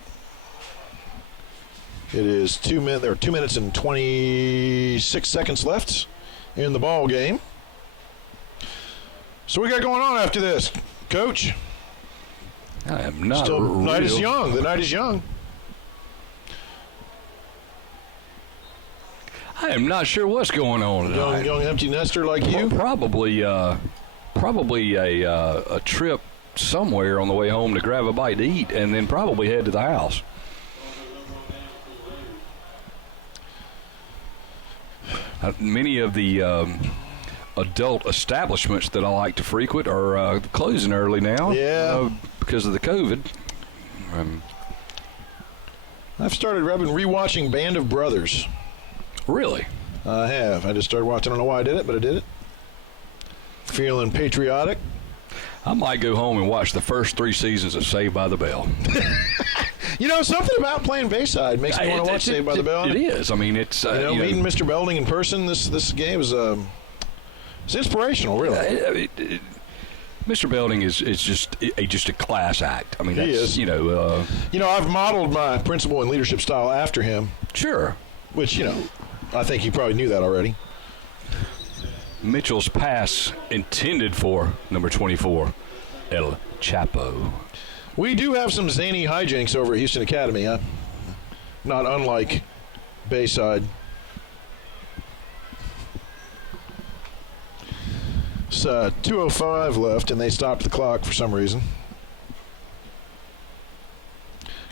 It is 2 minutes and 26 seconds left in the ball game. So we got going on after this, Coach? I am not. The night is young. The night is young. I am not sure what's going on tonight. Young empty nester like you? Probably a trip somewhere on the way home to grab a bite to eat, and then probably head to the house. Many of the adult establishments that I like to frequent are closing early now. Yeah. Because of the COVID. I've been rewatching Band of Brothers. Really? I have. I just started watching. I don't know why I did it, but I did it. Feeling patriotic. I might go home and watch the first 3 seasons of Saved by the Bell. You know, something about playing Bayside makes me want to watch Saved by the Bell. It is. I mean, it's meeting Mr. Belding in person. This game was it's inspirational, really. Mr. Belding is just a class act. I mean, he is. You know, I've modeled my principal and leadership style after him. Sure. which, I think you probably knew that already. Mitchell's pass intended for number 24, El Chapo. We do have some zany hijinks over at Houston Academy, huh? Not unlike Bayside. It's 2:05 left, and they stopped the clock for some reason.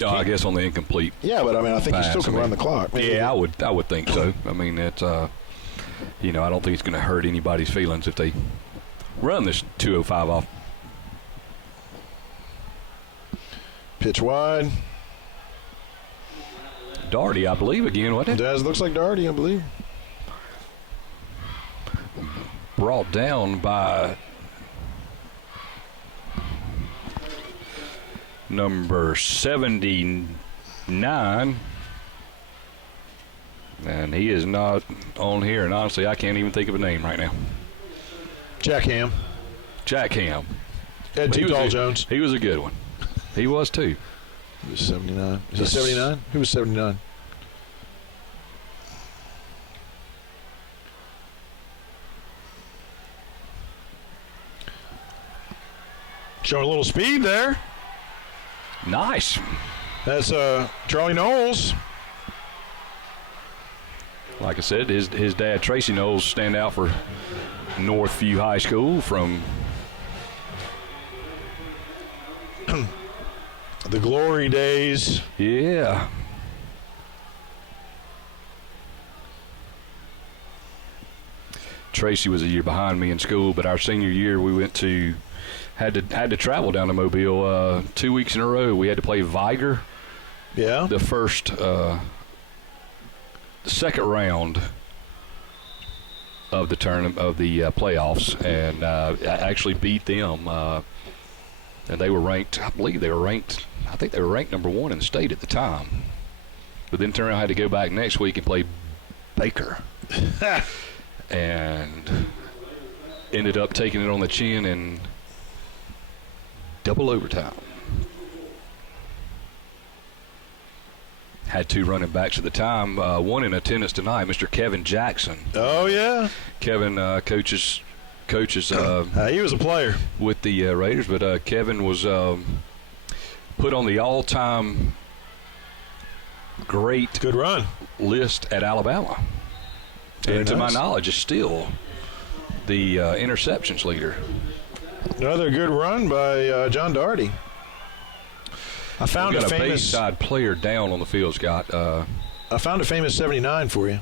I guess on the incomplete. Yeah, but I think you still can run the clock. Maybe I would think so. I mean, it's I don't think it's going to hurt anybody's feelings if they run this 2:05 off. Pitch wide. Darty, I believe, again, wasn't it? It looks like Darty, I believe. Brought down by number 79. And he is not on here. And honestly, I can't even think of a name right now. Jack Ham. Ed Tall Jones. He was a good one. He was too. He was 79. Is he 79? Who was 79? Showing a little speed there. Nice. That's Charlie Knowles. Like I said, his dad, Tracy Knowles, stand out for Northview High School from the glory days. Yeah. Tracy was a year behind me in school, but our senior year we went to had to travel down to Mobile 2 weeks in a row. We had to play Viger. Yeah. The second round of the playoffs, and I actually beat them. And they were ranked. I think they were ranked number 1 in the state at the time. But then turned around, had to go back next week and play Baker, and ended up taking it on the chin in double overtime. Had 2 running backs at the time. One in attendance tonight, Mr. Kevin Jackson. Oh yeah. Kevin coaches. He was a player with the Raiders, but Kevin was put on the all-time good run list at Alabama. Very and to nice. my knowledge, is still the interceptions leader. Another good run by John Darty. I found We've got a famous Bayside player down on the field, Scott. I found a famous 79 for you.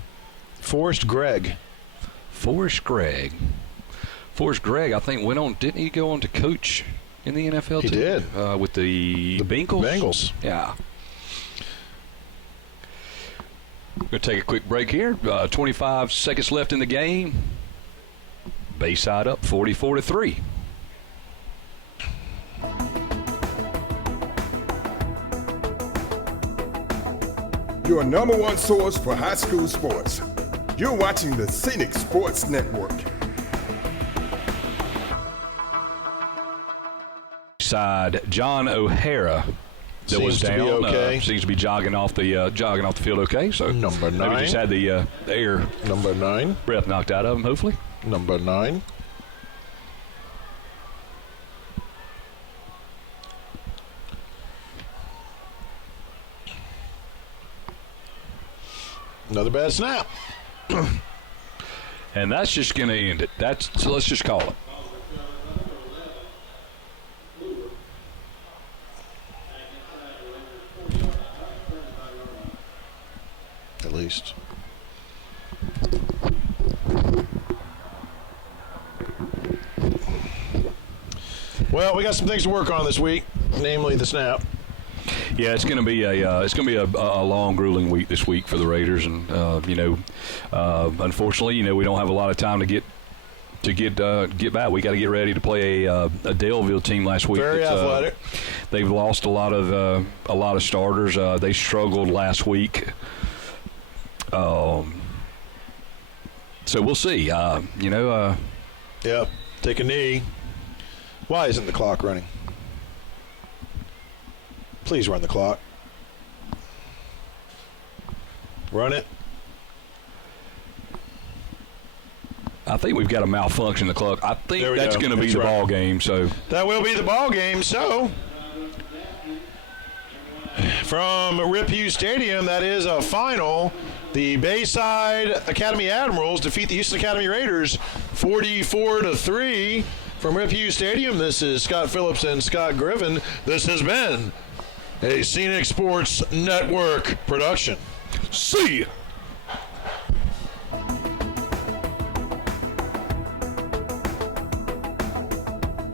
Forrest Gregg. Forrest Gregg, I think, went on. Didn't he go on to coach in the NFL He too? did. With the Bengals. Bengals. Yeah. We're going to take a quick break here. 25 seconds left in the game. Bayside up 44-3. Your number 1 source for high school sports. You're watching the Scenic Sports Network. Side John O'Hara that was down. Seems to be okay. Seems to be jogging off the field okay. So Number 9. maybe just had the air Number 9. breath knocked out of him, hopefully. Number 9. Another bad snap. And that's just going to end it. So let's just call it. At least. Well, we got some things to work on this week, namely the snap. Yeah, it's going to be a long, grueling week this week for the Raiders, and unfortunately, we don't have a lot of time to get back. We got to get ready to play a Daleville team last week. Very athletic. They've lost a lot of starters. They struggled last week. So we'll see. Yeah. Take a knee. Why isn't the clock running? Please run the clock. Run it. I think we've got a malfunction in the clock. I think that's going to be That's the right. ball game. So That will be the ball game. So, from Rip Hughes Stadium, that is a final. The Bayside Academy Admirals defeat the Houston Academy Raiders 44-3 from Rip Hughes Stadium. This is Scott Phillips and Scott Griffin. This has been a Scenic Sports Network production. see ya.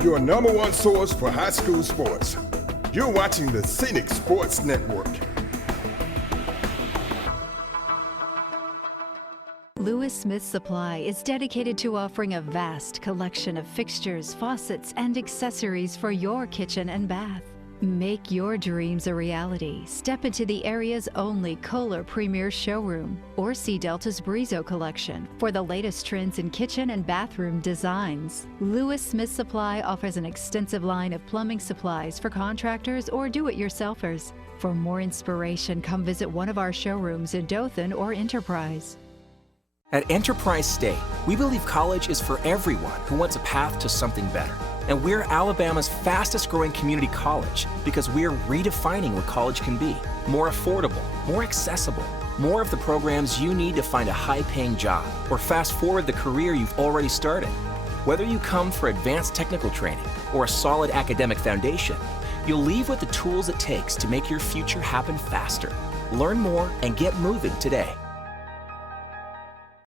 Your number one source for high school sports. You're watching the Scenic Sports Network. Lewis Smith Supply is dedicated to offering a vast collection of fixtures, faucets, and accessories for your kitchen and bath. Make your dreams a reality. Step into the area's only Kohler Premier Showroom or see Delta's Brizo collection for the latest trends in kitchen and bathroom designs. Lewis Smith Supply offers an extensive line of plumbing supplies for contractors or do-it-yourselfers. For more inspiration, come visit one of our showrooms in Dothan or Enterprise. At Enterprise State, we believe college is for everyone who wants a path to something better. And we're Alabama's fastest growing community college because we're redefining what college can be. More affordable, more accessible, more of the programs you need to find a high-paying job or fast forward the career you've already started. Whether you come for advanced technical training or a solid academic foundation, you'll leave with the tools it takes to make your future happen faster. Learn more and get moving today.